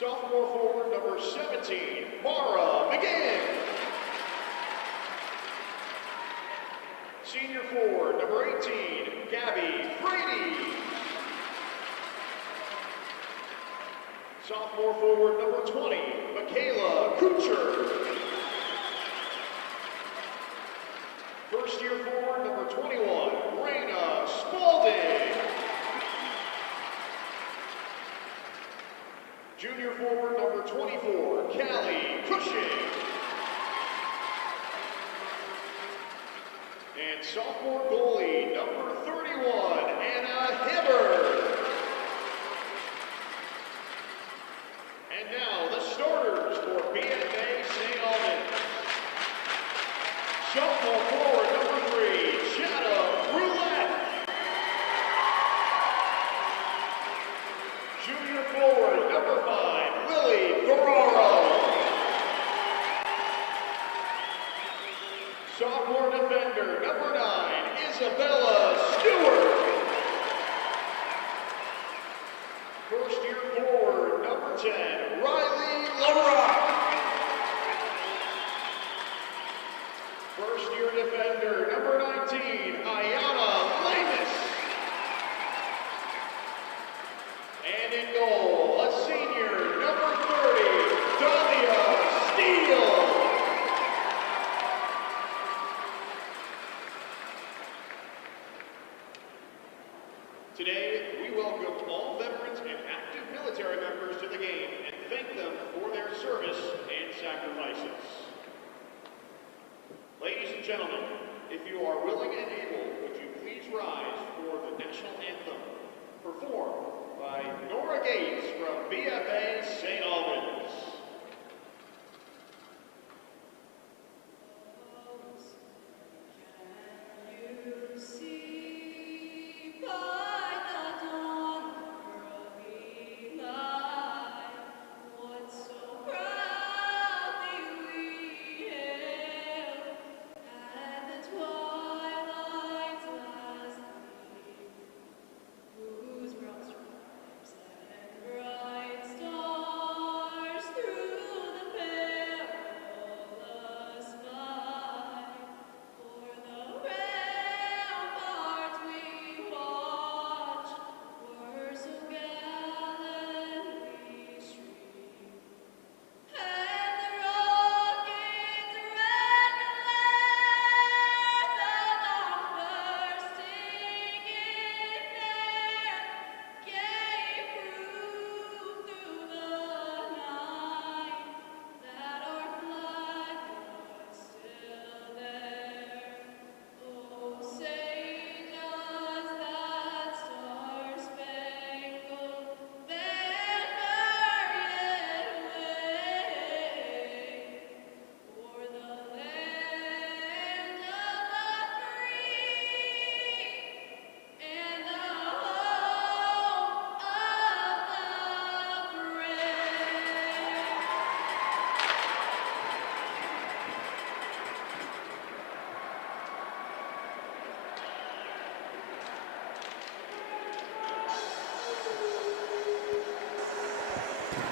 Sophomore forward number 17, Mara McGinn. Senior forward number 18, Gabby Brady. Sophomore forward number 20, Michaela Kucher. First year forward number 21, Raina Spalding. Junior forward number 24, Callie Cushing. And sophomore goalie number 31, Anna Hibbert. And now the starters for BFA St. Albans. Sophomore forward number 3, Shadow Roulette. Junior forward number 5, Lily Ferraro. Sophomore defender number 9, Isabella Stewart. First year forward number 10, Riley LaRock. First year defender number 19, Ayana Lamus. And in goal, a senior number 30, Davia Steele. Today, we welcome all veterans and active military members to the game and thank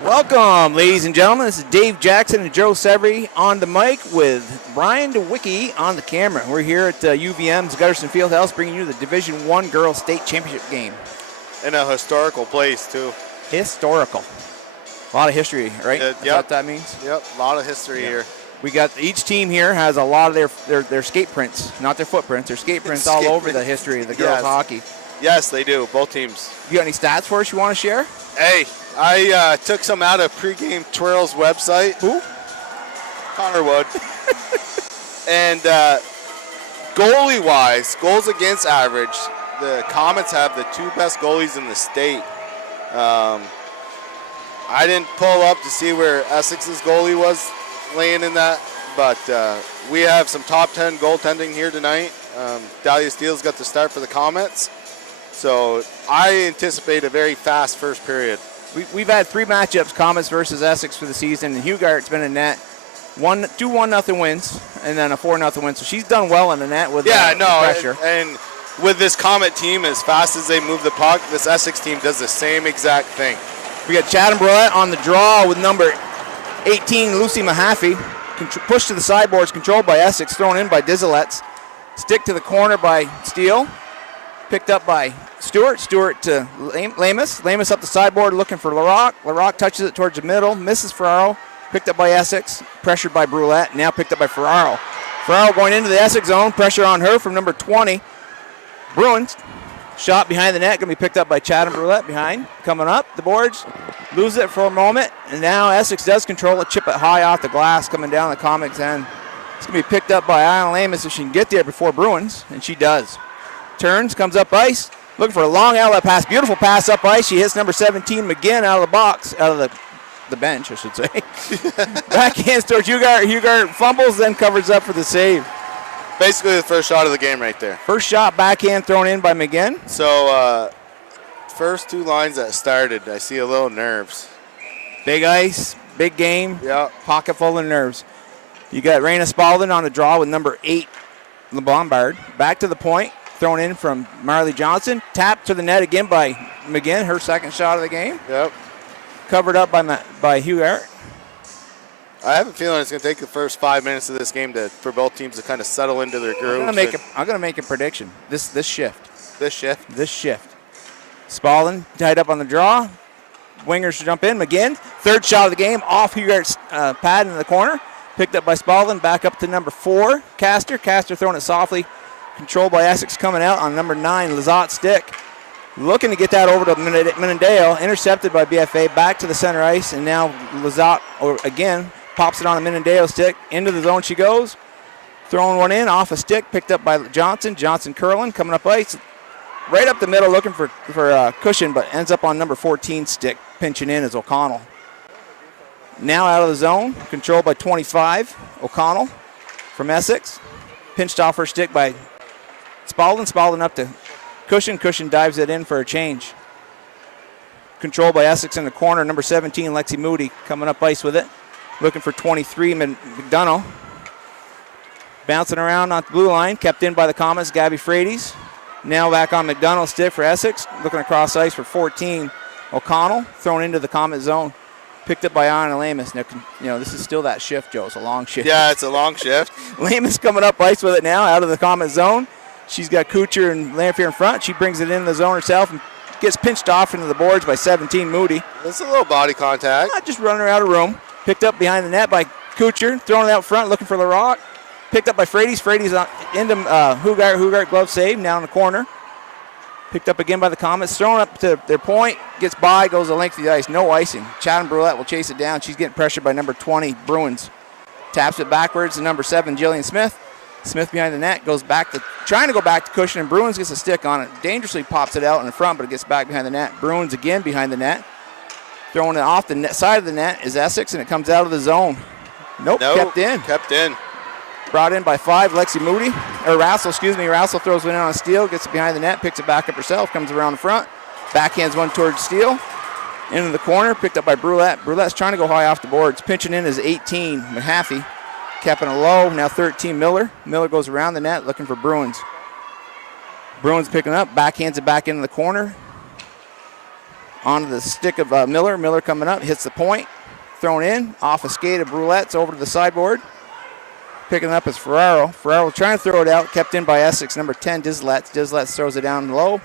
Welcome, ladies and gentlemen. This is Dave Jackson and Joe Severy on the mic with Brian DeWicki on the camera. We're here at UVM's Gutterson Fieldhouse bringing you the Division I Girls State Championship game. In a historical place, too. Historical. A lot of history, right? Yep. That's what that means? Yep, a lot of history here. We got each team here has a lot of their skate prints, not their footprints, their skate prints all over the history of the girls' hockey. Yes, they do, both teams. You got any stats for us you want to share? Hey, I took some out of Pregame Twirl's website. Who? Connor Wood. And goalie-wise, goals against average, the Comets have the 2 best goalies in the state. I didn't pull up to see where Essex's goalie was laying in that, but we have some top 10 goaltending here tonight. Dahlia Steele's got the start for the Comets, so I anticipate a very fast first period. We've had 3 matchups, Comets versus Essex for the season, and Hugart's been in net. 2 1-0 wins, and then a 4-0 win. So she's done well in the net with pressure. And with this Comet team, as fast as they move the puck, this Essex team does the same exact thing. We got Chatham Brulette on the draw with number 18, Lucy Mahaffey. Pushed to the sideboards, controlled by Essex, thrown in by Dizzelets. Stick to the corner by Steele. Picked up by Stewart. Stewart to Lamus. Lamus up the sideboard looking for LaRock. LaRock touches it towards the middle. Misses Ferraro. Picked up by Essex. Pressured by Brulette. Now picked up by Ferraro. Ferraro going into the Essex zone. Pressure on her from number 20. Bruins. Shot behind the net. Going to be picked up by Chatham Brulette behind. Coming up the boards. Lose it for a moment. And now Essex does control it. Chip it high off the glass coming down the Comets end. It's going to be picked up by Alan Lamus if she can get there before Bruins. And she does. Turns. Comes up ice. Looking for a long outlet pass. Beautiful pass up ice. She hits number 17 McGinn out of the box. Out of the bench, I should say. Backhands towards Hugart. Hugart fumbles, then covers up for the save. Basically the first shot of the game right there. First shot, backhand thrown in by McGinn. So, first 2 lines that started, I see a little nerves. Big ice, big game, yeah. Pocket full of nerves. You got Raina Spalding on the draw with number 8, LeBombard. Back to the point, thrown in from Marley Johnson. Tapped to the net again by McGinn, her second shot of the game. Yep. Covered up by Hugart. I have a feeling it's going to take the first 5 minutes of this game for both teams to kind of settle into their grooves. I'm going to make a prediction. This shift. This shift? This shift. Spalding tied up on the draw. Wingers jump in. McGinn, third shot of the game, off Hugart's pad in the corner. Picked up by Spalding, back up to number 4, Castor. Castor throwing it softly. Controlled by Essex coming out on number 9, Lazat stick. Looking to get that over to Menendale. Intercepted by BFA. Back to the center ice. And now Lazat again pops it on a Menendale stick. Into the zone she goes. Throwing one in off a stick. Picked up by Johnson. Johnson curling. Coming up ice. Right up the middle looking for cushion. But ends up on number 14 stick. Pinching in is O'Connell. Now out of the zone. Controlled by 25. O'Connell from Essex. Pinched off her stick by Spalding. Spalding up to Cushion. Cushion dives it in for a change. Controlled by Essex in the corner. Number 17, Lexi Moody, coming up ice with it. Looking for 23, McDonough. Bouncing around on the blue line. Kept in by the Comets, Gabby Frades. Now back on McDonald's stick for Essex. Looking across ice for 14, O'Connell. Thrown into the Comet zone. Picked up by Anna Lamus. Now, this is still that shift, Joe. It's a long shift. Yeah, it's a long shift. Lamus coming up ice with it now out of the Comet zone. She's got Kuchar and Lamphere in front. She brings it in the zone herself and gets pinched off into the boards by 17, Moody. That's a little body contact. Not just running her out of room. Picked up behind the net by Kuchar. Thrown it out front, looking for LaRock. Picked up by Frades. Frades into Hugart. Hugart glove save, now in the corner. Picked up again by the Comets. Thrown up to their point. Gets by, goes the length of the ice. No icing. Chatham Brulette will chase it down. She's getting pressured by number 20, Bruins. Taps it backwards to number 7, Jillian Smith. Smith behind the net, trying to go back to Cushion, and Bruins gets a stick on it. Dangerously pops it out in the front, but it gets back behind the net. Bruins again behind the net. Throwing it off the net, side of the net is Essex, and it comes out of the zone. Nope, kept in. Kept in. Brought in by 5, Lexi Moody. Rassel throws one in on Steele, gets it behind the net, picks it back up herself, comes around the front. Backhands one towards Steele. Into the corner, picked up by Brulette. Brulette's trying to go high off the boards. Pinching in is 18, Mahaffey. Keeping it low, now 13, Miller. Miller goes around the net looking for Bruins. Bruins picking up, backhands it back into the corner. onto the stick of Miller. Miller coming up, hits the point. Thrown in, off a skate of Broulette's over to the sideboard. Picking it up is Ferraro. Ferraro trying to throw it out, kept in by Essex, number 10, Disletz. Disletz throws it down low.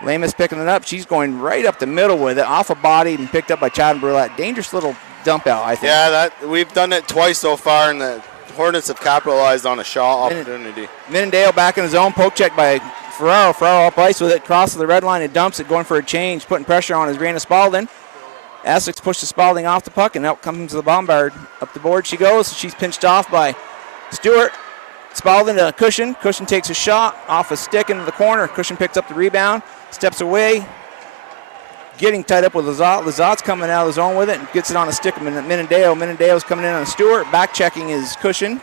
Lamus picking it up. She's going right up the middle with it, off a body and picked up by Chad and Broulette. Dangerous little dump out, I think. Yeah, we've done it twice so far, and the Hornets have capitalized on a shot opportunity. Minendale back in the zone, poke check by Ferraro. Ferraro up ice with it, crosses the red line and dumps it, going for a change, putting pressure on his Grana Spalding. Essex pushes Spalding off the puck, and out comes the Bombard. Up the board she goes. She's pinched off by Stewart. Spalding to Cushion. Cushion takes a shot off a stick into the corner. Cushion picks up the rebound, steps away, getting tied up with Lazat. Lazat's coming out of the zone with it and gets it on a stick of Minendale. Minendale's coming in on Stewart. Back checking is Cushion.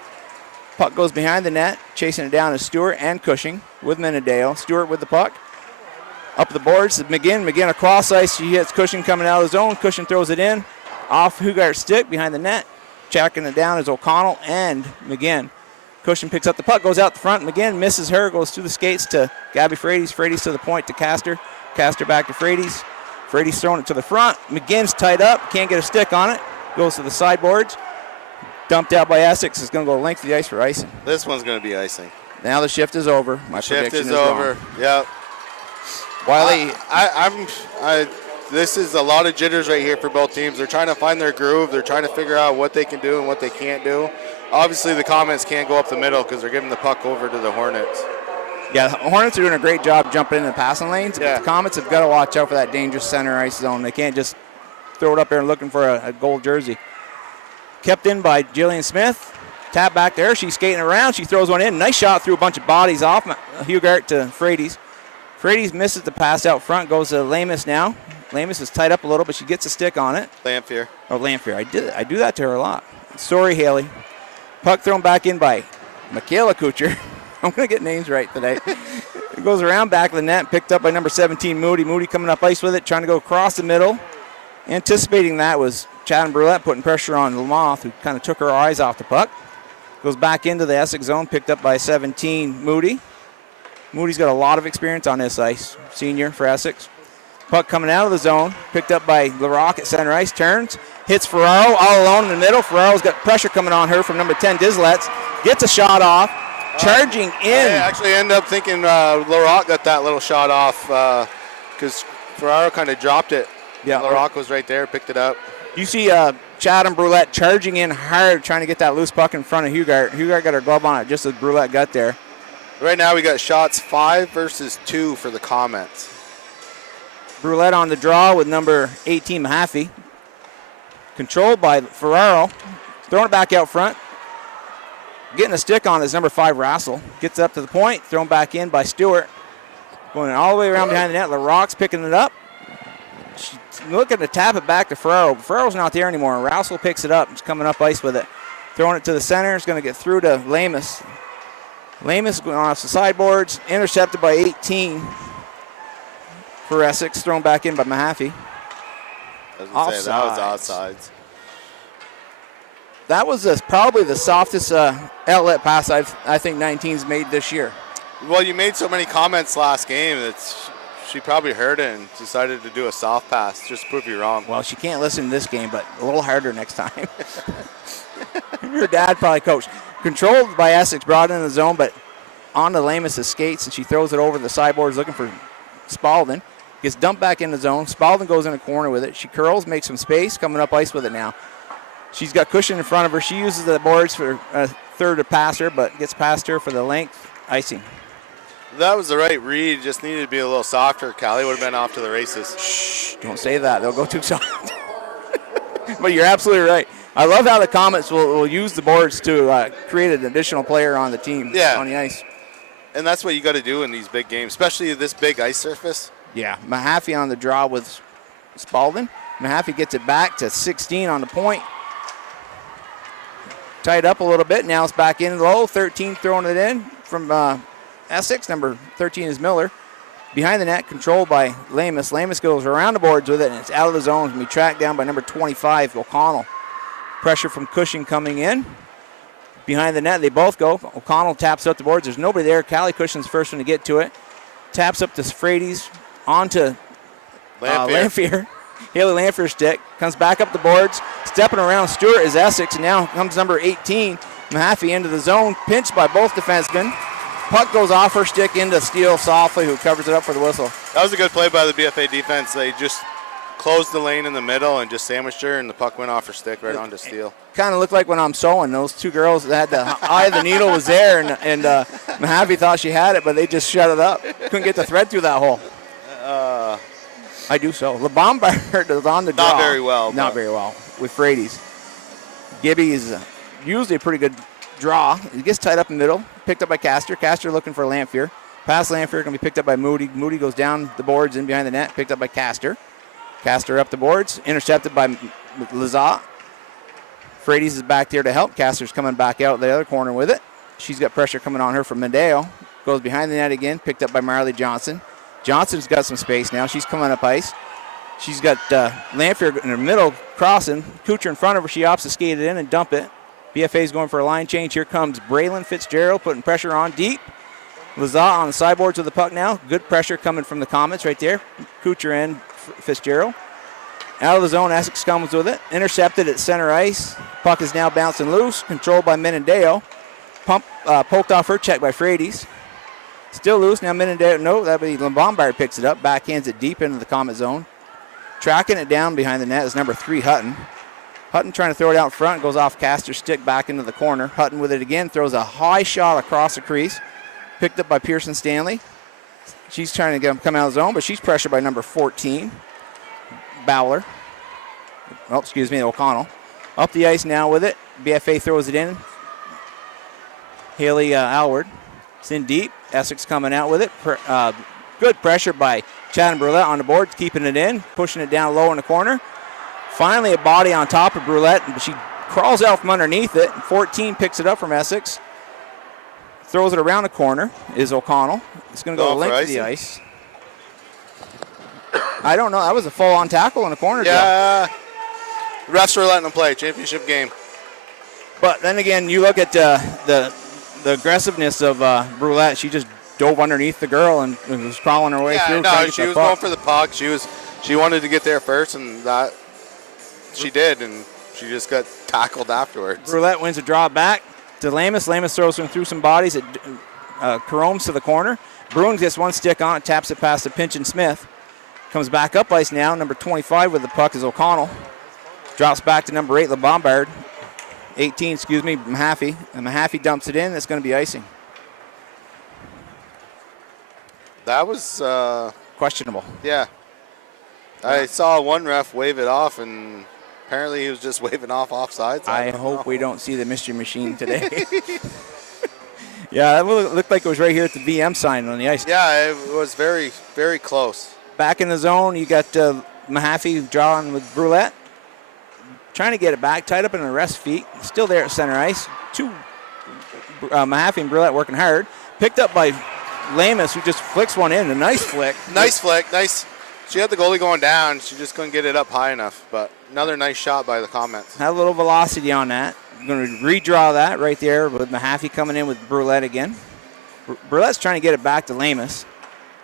Puck goes behind the net. Chasing it down is Stewart and Cushing with Minendale. Stewart with the puck. Up the boards, McGinn. McGinn across ice. She hits Cushion coming out of the zone. Cushion throws it in. Off Hugart's stick behind the net. Checking it down is O'Connell and McGinn. Cushion picks up the puck, goes out the front. McGinn misses her, goes through the skates to Gabby Frades. Frades to the point to Castor. Castor back to Frades. Frades throwing it to the front. McGinn's tied up, can't get a stick on it. Goes to the sideboards. Dumped out by Essex. Is going to go length of the ice for icing. This one's going to be icing. Now the shift is over. My shift prediction is over. Wrong. Yep. Wiley, this is a lot of jitters right here for both teams. They're trying to find their groove. They're trying to figure out what they can do and what they can't do. Obviously, the Comets can't go up the middle because they're giving the puck over to the Hornets. Yeah, the Hornets are doing a great job jumping in the passing lanes. Yeah. But the Comets have got to watch out for that dangerous center ice zone. They can't just throw it up there looking for a gold jersey. Kept in by Jillian Smith. Tap back there. She's skating around. She throws one in. Nice shot through a bunch of bodies off Hugart to Frades. Frades misses the pass out front. Goes to Lamus now. Lamus is tied up a little, but she gets a stick on it. Lamphere. Oh, Lamphere. I do that to her a lot. Sorry, Haley. Puck thrown back in by Michaela Kucher. I'm going to get names right today. It goes around back of the net, picked up by number 17, Moody. Moody coming up ice with it, trying to go across the middle. Anticipating that was Chad and Brulette putting pressure on Lamoth, who kind of took her eyes off the puck. Goes back into the Essex zone, picked up by 17, Moody. Moody's got a lot of experience on this ice, senior for Essex. Puck coming out of the zone, picked up by LaRock at center ice, turns, hits Ferraro all alone in the middle. Ferraro's got pressure coming on her from number 10, Disletz. Gets a shot off, charging in. I actually end up thinking LaRock got that little shot off because Ferraro kind of dropped it. Yeah, LaRock was right there, picked it up. You see Chad and Brulette charging in hard, trying to get that loose puck in front of Hugart. Hugart got her glove on it just as Brulette got there. Right now we got shots 5 versus 2 for the Comets. Brulette on the draw with number 18, Mahaffey. Controlled by Ferraro. Throwing it back out front. Getting a stick on is number 5, Rassel. Gets up to the point. Thrown back in by Stewart. Going all the way around behind the net. LaRock's picking it up. She's looking to tap it back to Ferraro. Ferraro's not there anymore. Rassel picks it up. He's coming up ice with it. Throwing it to the center. It's going to get through to Lamus. Lamus going off the sideboards. Intercepted by 18 for Essex. Thrown back in by Mahaffey. That was offsides. That was probably the softest outlet pass I think 19's made this year. Well, you made so many comments last game that she probably heard it and decided to do a soft pass just to prove you wrong. Well, she can't listen to this game, but a little harder next time. Her dad probably coached. Controlled by Essex, brought in the zone, but onto Lamus' skates, and she throws it over the sideboards looking for Spalding. Gets dumped back in the zone. Spalding goes in a corner with it. She curls, makes some space, coming up ice with it now. She's got Cushion in front of her. She uses the boards for a third to pass her, but gets past her for the length. Icing. That was the right read. Just needed to be a little softer. Callie would have been off to the races. Shh, don't say that. They'll go too soft. But you're absolutely right. I love how the Comets will use the boards to create an additional player on the team on the ice. And that's what you got to do in these big games, especially this big ice surface. Yeah, Mahaffey on the draw with Spalding. Mahaffey gets it back to 16 on the point. Tied up a little bit. Now it's back in low. 13 throwing it in from Essex. Number 13 is Miller. Behind the net, controlled by Lamus. Lamus goes around the boards with it, and it's out of the zone. It's going to be tracked down by number 25, O'Connell. Pressure from Cushing coming in. Behind the net, they both go. O'Connell taps up the boards. There's nobody there. Callie Cushing's first one to get to it. Taps up to Frades. On to Lanphier. Haley Lanphier's stick. Comes back up the boards. Stepping around Stewart is Essex. And now comes number 18, Mahaffey, into the zone. Pinched by both defensemen. Puck goes off her stick into Steele softly, who covers it up for the whistle. That was a good play by the BFA defense. They just closed the lane in the middle and just sandwiched her, and the puck went off her stick right onto Steele. Kind of looked like when I'm sewing. Those two girls that had the eye of the needle was there, and Mahaffey thought she had it, but they just shut it up. Couldn't get the thread through that hole. I do so. The Bombard is on the draw. Not very well. Not very well with Frady's. Gibby is usually a pretty good draw. He gets tied up in the middle. Picked up by Castor. Castor looking for Lanphier. Pass Lanphier going to be picked up by Moody. Moody goes down the boards in behind the net. Picked up by Castor. Castor up the boards. Intercepted by Lazat. Frady's is back there to help. Castor's coming back out the other corner with it. She's got pressure coming on her from Mendeo. Goes behind the net again. Picked up by Marley Johnson. Johnson's got some space now. She's coming up ice. She's got Lanphier in the middle crossing. Kuchar in front of her. She opts to skate it in and dump it. BFA's going for a line change. Here comes Braylon Fitzgerald putting pressure on deep. Lazat on the sideboards with the puck now. Good pressure coming from the Comets right there. Kuchar and Fitzgerald. Out of the zone, Essex comes with it. Intercepted at center ice. Puck is now bouncing loose. Controlled by Menendeo. Poked off her check by Frady's. Still loose. Now Menendeo, no, that'd be Bombard picks it up. Backhands it deep into the Comet zone. Tracking it down behind the net is number 3, Hutton. Hutton trying to throw it out front. Goes off Castor's stick back into the corner. Hutton with it again. Throws a high shot across the crease. Picked up by Pearson Stanley. She's trying to come out of the zone, but she's pressured by number 14, Bowler. Oh, excuse me, O'Connell. Up the ice now with it. BFA throws it in. Haley Alward. It's in deep. Essex coming out with it. Good pressure by Chad and Brulette on the board, keeping it in, pushing it down low in the corner. Finally, a body on top of Brulette, but she crawls out from underneath it. 14 picks it up from Essex. Throws it around the corner is O'Connell. It's going to go length of the ice. I don't know. That was a full-on tackle in the corner. Yeah. Refs were letting them play. Championship game. But then again, you look at the aggressiveness of Brulette. She just dove underneath the girl and was crawling her way through. No, she was going for the puck. She wanted to get there first, and that she did, and she just got tackled afterwards. Brulette wins a draw back to Lamus. Lamus throws him through some bodies. It caroms to the corner. Bruin gets one stick on it, taps it past the Pinch and Smith. Comes back up ice now. Number 25 with the puck is O'Connell. Drops back to number 8, LeBombard. 18, excuse me, Mahaffey. And Mahaffey dumps it in. It's going to be icing. That was questionable. Yeah. I saw one ref wave it off, and apparently he was just waving off offsides. I hope we don't see the mystery machine today. Yeah, it looked like it was right here at the VM sign on the ice. Yeah, it was very, very close. Back in the zone, you got Mahaffey drawing with Brulette. Trying to get it back, tied up in the rest feet. Still there at center ice. Mahaffey and Brulette working hard. Picked up by Lamus, who just flicks one in. A nice flick. Nice flick. Nice. She had the goalie going down. She just couldn't get it up high enough. But another nice shot by the Comets. Had a little velocity on that. I'm going to redraw that right there with Mahaffey coming in with Brulette again. Brulette's trying to get it back to Lamus.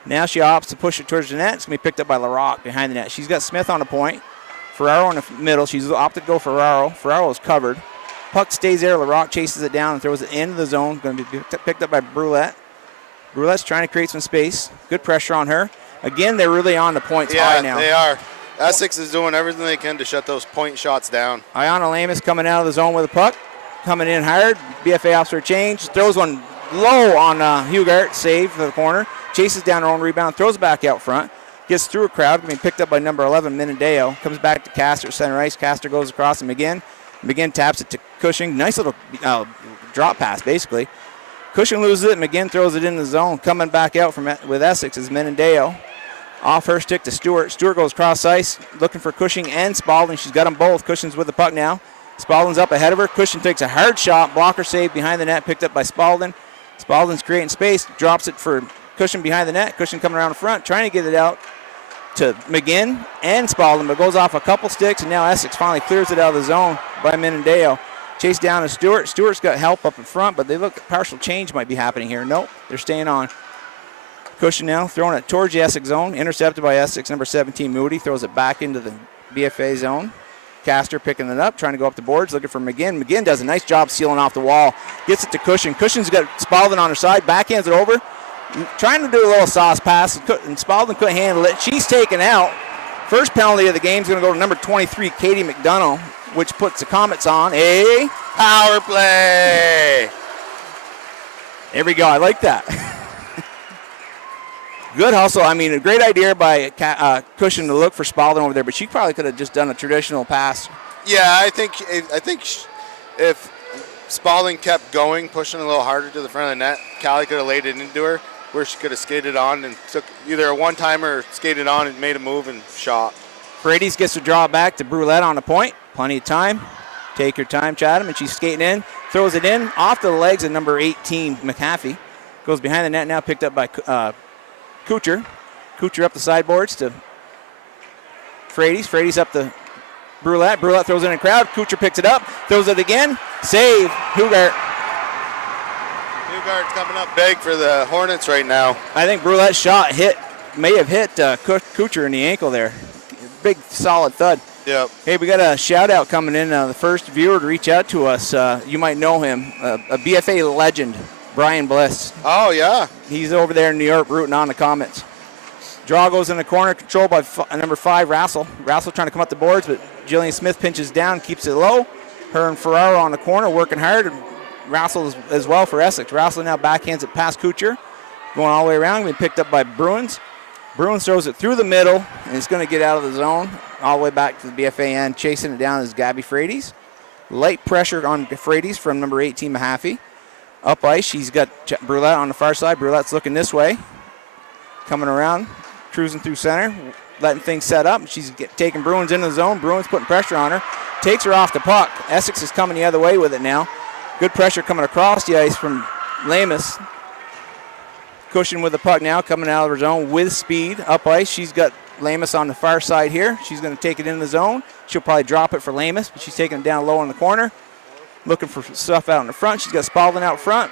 Now she opts to push it towards the net. It's going to be picked up by LaRock behind the net. She's got Smith on the point. Ferraro in the middle. She's opted to go Ferraro. Ferraro is covered. Puck stays there. LaRock chases it down and throws it into the zone. Going to be picked up by Brulette. Brulette's trying to create some space. Good pressure on her. Again, they're really on the points high now. Yeah, they are. Essex is doing everything they can to shut those point shots down. Ayana Lamus coming out of the zone with a puck. Coming in hard. BFA officer change. Throws one low on Hugart. Save for the corner. Chases down her own rebound. Throws it back out front. Gets through a crowd. Being picked up by number 11, Menendeo. Comes back to Castor at center ice. Castor goes across him again. McGinn taps it to Cushing. Nice little drop pass, basically. Cushing loses it. McGinn throws it in the zone. Coming back out with Essex is Menendeo. Off her stick to Stewart. Stewart goes cross ice, looking for Cushing and Spalding. She's got them both. Cushing's with the puck now. Spalding's up ahead of her. Cushing takes a hard shot. Blocker save behind the net, picked up by Spalding. Spalding's creating space. Drops it for Cushing behind the net. Cushing coming around the front, trying to get it out to McGinn and Spalding, but goes off a couple sticks, and now Essex finally clears it out of the zone by Menendeo. Chased down to Stewart. Stewart's got help up in front, but they look partial change might be happening here. Nope, they're staying on. Cushion now throwing it towards the Essex zone. Intercepted by Essex, number 17, Moody. Throws it back into the BFA zone. Caster picking it up, trying to go up the boards, looking for McGinn. McGinn does a nice job sealing off the wall. Gets it to Cushion. Cushion's got Spalding on her side. Backhands it over. Trying to do a little sauce pass, and Spalding couldn't handle it. She's taken out. First penalty of the game is going to go to number 23, Katie McDonough, which puts the Comets on a Power play. There we go. I like that. Good hustle. I mean, a great idea by Cushion to look for Spalding over there, but she probably could have just done a traditional pass. Yeah, I think if Spalding kept going, pushing a little harder to the front of the net, Callie could have laid it into her, where she could have skated on and took either a one-timer or skated on and made a move and shot. Paredes gets to draw back to Brulette on the point. Plenty of time. Take your time, Chatham, and she's skating in. Throws it in off the legs of number 18, McAfee. Goes behind the net now, picked up by Kucher. Kucher up the sideboards to Frades. Frades up the Brulette. Brulette throws it in the crowd. Kucher picks it up, throws it again. Save. Hugart. Hugart's coming up big for the Hornets right now. I think Brulette's shot may have hit Kucher in the ankle there. Big, solid thud. Yep. Hey, we got a shout-out coming in. The first viewer to reach out to us, you might know him, a BFA legend, Brian Bliss. Oh, yeah. He's over there in New York rooting on the Comets. Draw goes in the corner, controlled by number 5, Rassel. Rassel trying to come up the boards, but Jillian Smith pinches down, keeps it low. Her and Ferraro on the corner working hard. And Rassel as well for Essex. Rassel now backhands it past Kucher, going all the way around. Being picked up by Bruins. Bruins throws it through the middle, and it's going to get out of the zone all the way back to the BFA end. Chasing it down is Gabby Frades. Light pressure on Frades from number 18, Mahaffey. Up ice, she's got Brulette on the far side. Brulette's looking this way. Coming around, cruising through center, letting things set up. She's taking Bruins into the zone. Bruins putting pressure on her. Takes her off the puck. Essex is coming the other way with it now. Good pressure coming across the ice from Lamus. Cushion with the puck now, coming out of her zone with speed. Up ice, she's got Lamus on the far side here. She's going to take it in the zone. She'll probably drop it for Lamus, but she's taking it down low in the corner. Looking for stuff out in the front. She's got Spalding out front.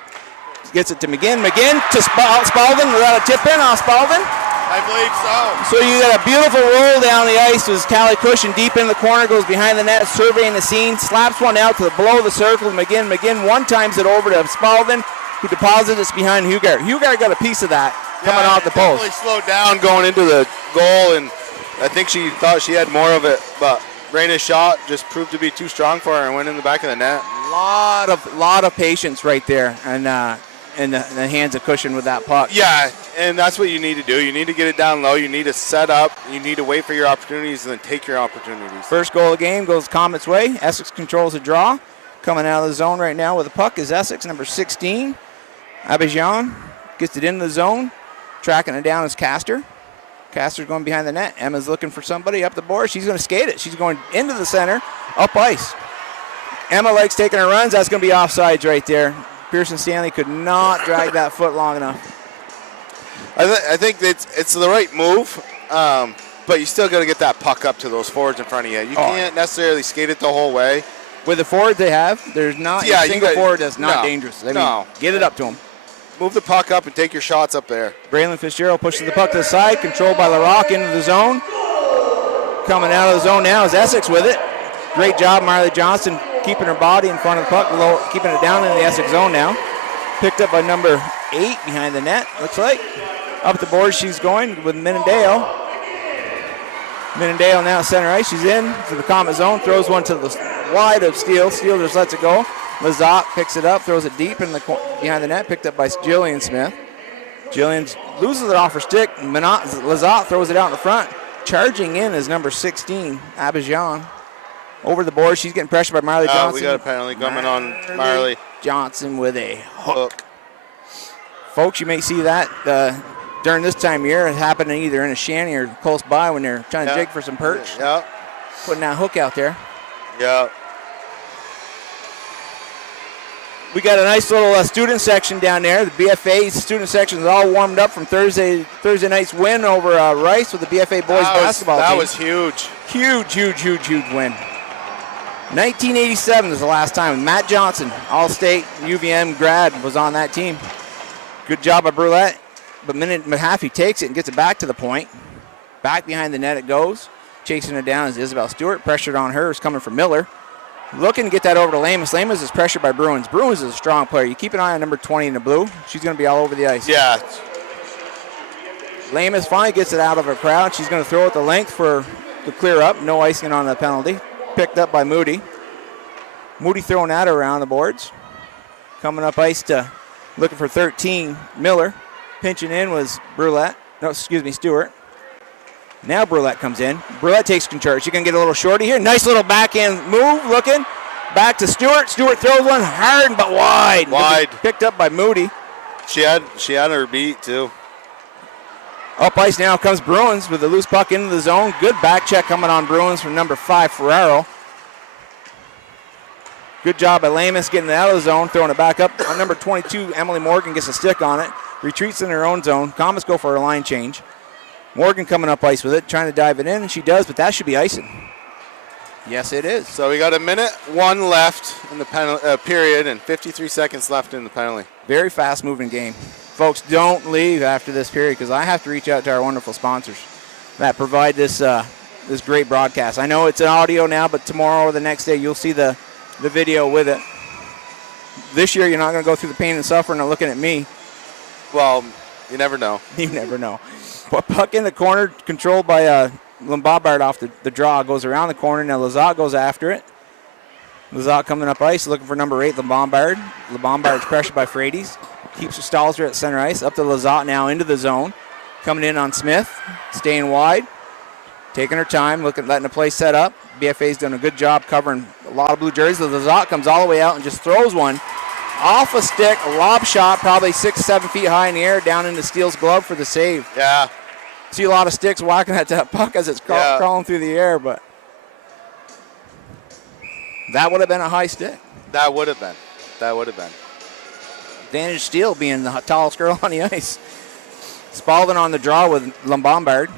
Gets it to McGinn. McGinn to Spalding without a tip in on Spalding. I believe so. So you got a beautiful roll down the ice. As Callie Cushion deep in the corner, goes behind the net, surveying the scene, slaps one out to the below the circle. McGinn. McGinn one times it over to Spalding, who deposits it behind Hugart. Hugart got a piece of that coming off the post. Definitely slowed down going into the goal, and I think she thought she had more of it, but Raina's shot just proved to be too strong for her and went in the back of the net. Lot of patience right there, and in the hands of Cushion with that puck. Yeah, and that's what you need to do. You need to get it down low. You need to set up. You need to wait for your opportunities and then take your opportunities. First goal of the game goes Comets' way. Essex controls the draw. Coming out of the zone right now with the puck is Essex, number 16. Abidjan gets it into the zone. Tracking it down is Caster. Caster's going behind the net. Emma's looking for somebody up the board. She's going to skate it. She's going into the center, up ice. Emma likes taking her runs. That's going to be offsides right there. Pearson Stanley could not drag that foot long enough. I think it's the right move, but you still got to get that puck up to those forwards in front of you. You can't necessarily skate it the whole way. With the forward they have, there's not a single forward that's not dangerous. I mean, get it up to them. Move the puck up and take your shots up there. Braylon Fitzgerald pushes the puck to the side, controlled by LaRock into the zone. Coming out of the zone now is Essex with it. Great job, Marley Johnson, keeping her body in front of the puck, keeping it down in the Essex zone now. Picked up by number 8 behind the net, looks like. Up the board she's going with Minandale. Minandale now center ice. She's in to the Comet zone, throws one to the wide of Steele. Steele just lets it go. Lazat picks it up, throws it deep in the behind the net, picked up by Jillian Smith. Jillian loses it off her stick. Lazat throws it out in the front. Charging in is number 16, Abidjan. Over the board, she's getting pressured by Marley Johnson. We got a penalty coming on Marley Johnson with a hook. Folks, you may see that during this time of year. It happened either in a shanty or close by when they're trying to jig for some perch. Yeah. Putting that hook out there. Yeah. We got a nice little student section down there. The BFA student section is all warmed up from Thursday night's win over Rice with the BFA boys basketball team. That was huge. Huge win. 1987 is the last time. Matt Johnson, All-State UVM grad, was on that team. Good job by Brulette. but minute and a half he takes it and gets it back to the point. Back behind the net it goes. Chasing it down is Isabel Stewart. Pressured on her is coming from Miller. Looking to get that over to Lamus. Lamus is pressured by Bruins. Bruins is a strong player. You keep an eye on number 20 in the blue. She's going to be all over the ice. Yeah. Lamus finally gets it out of her crowd. She's going to throw it the length for the clear up. No icing on the penalty. Picked up by Moody. Moody throwing that around the boards. Coming up ice to looking for 13, Miller. Pinching in was Stewart. Now Brulette comes in. Brulette takes control. She can get a little shorty here. Nice little backhand move looking. Back to Stewart. Stewart throws one hard but wide. Wide. Picked up by Moody. She had her beat too. Up ice now comes Bruins with the loose puck into the zone. Good back check coming on Bruins from number 5, Ferraro. Good job by Lamus getting it out of the zone, throwing it back up. On number 22, Emily Morgan gets a stick on it. Retreats in her own zone. Comets go for a line change. Morgan coming up ice with it, trying to dive it in, and she does, but that should be icing. Yes, it is. So we got 1:01 left in the period and 53 seconds left in the penalty. Very fast-moving game. Folks, don't leave after this period because I have to reach out to our wonderful sponsors that provide this this great broadcast. I know it's an audio now, but tomorrow or the next day you'll see the video with it. This year you're not going to go through the pain and suffering of looking at me. Well, you never know. You never know. Puck in the corner, controlled by Lombard off the draw, goes around the corner. Now Lazat goes after it. Lazat coming up ice, looking for number 8, Lombard. Lombard's pressured by Frades. Keeps her stalls her at center ice. Up to Lazat now into the zone. Coming in on Smith, staying wide. Taking her time, letting the play set up. BFA's done a good job covering a lot of blue jerseys. Lazat comes all the way out and just throws one. Off a stick, a lob shot, probably 6-7 feet high in the air, down into Steele's glove for the save. Yeah. See a lot of sticks whacking at that puck as it's crawling through the air, but that would have been a high stick. That would have been. Advantage Steele being the tallest girl on the ice. Spalding on the draw with Lombard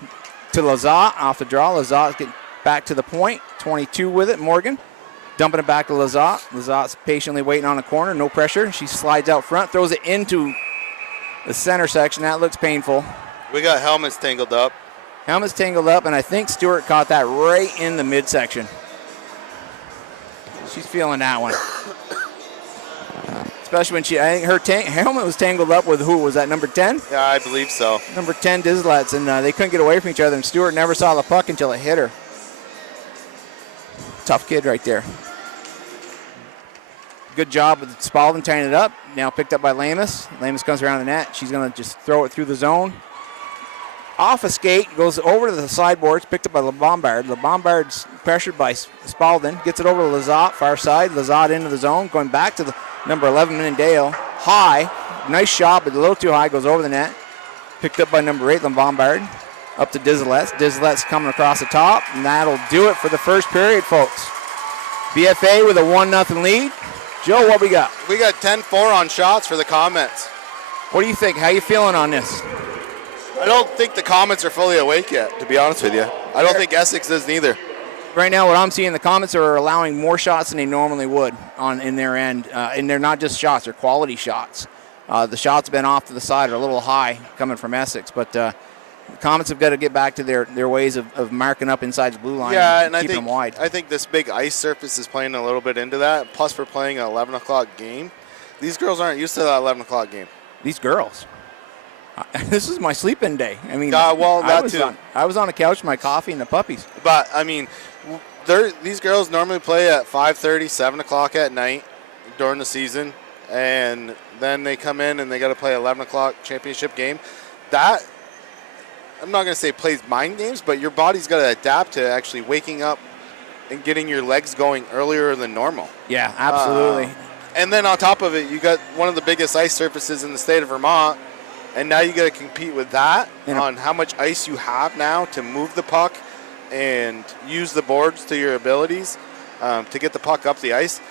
to Lazat off the draw. Lazat getting back to the point. 22 with it, Morgan. Dumping it back to Lazat. Lazat's patiently waiting on the corner, no pressure. She slides out front, throws it into the center section. That looks painful. We got helmets tangled up. Helmet's tangled up, and I think Stewart caught that right in the midsection. She's feeling that one. Especially when I think her helmet was tangled up with who? Was that number 10? Yeah, I believe so. Number 10, Dizlets, and they couldn't get away from each other, and Stewart never saw the puck until it hit her. Tough kid right there. Good job with Spalding tying it up. Now picked up by Lamus. Lamus comes around the net. She's going to just throw it through the zone. Off a skate, goes over to the sideboards, picked up by Lombard. Lombard's pressured by Spalding. Gets it over to Lazat, far side. Lazat into the zone, going back to the number 11, Mindale. High. Nice shot, but a little too high. Goes over the net. Picked up by number 8, Lombard. Up to Dizlets. Dizlets coming across the top, and that'll do it for the first period, folks. BFA with a 1-0 lead. Joe, what we got? We got 10-4 on shots for the Comets. What do you think? How you feeling on this? I don't think the Comets are fully awake yet, to be honest with you. I don't think Essex is neither. Right now, what I'm seeing, the Comets are allowing more shots than they normally would in their end. And they're not just shots, they're quality shots. The shots have been off to the side or a little high coming from Essex. But the Comets have got to get back to their ways of marking up inside the blue line and keeping them wide. I think this big ice surface is playing a little bit into that. Plus, we're playing an 11 o'clock game. These girls aren't used to that 11 o'clock game. These girls. This is my sleep-in day. I mean, I was on a couch with my coffee and the puppies. But, I mean, these girls normally play at 5:30, 7 o'clock at night during the season. And then they come in and they got to play 11 o'clock championship game. That, I'm not going to say plays mind games, but your body's got to adapt to actually waking up and getting your legs going earlier than normal. Yeah, absolutely. And then on top of it, you got one of the biggest ice surfaces in the state of Vermont. And now you got to compete with that on how much ice you have now to move the puck and use the boards to your abilities to get the puck up the ice.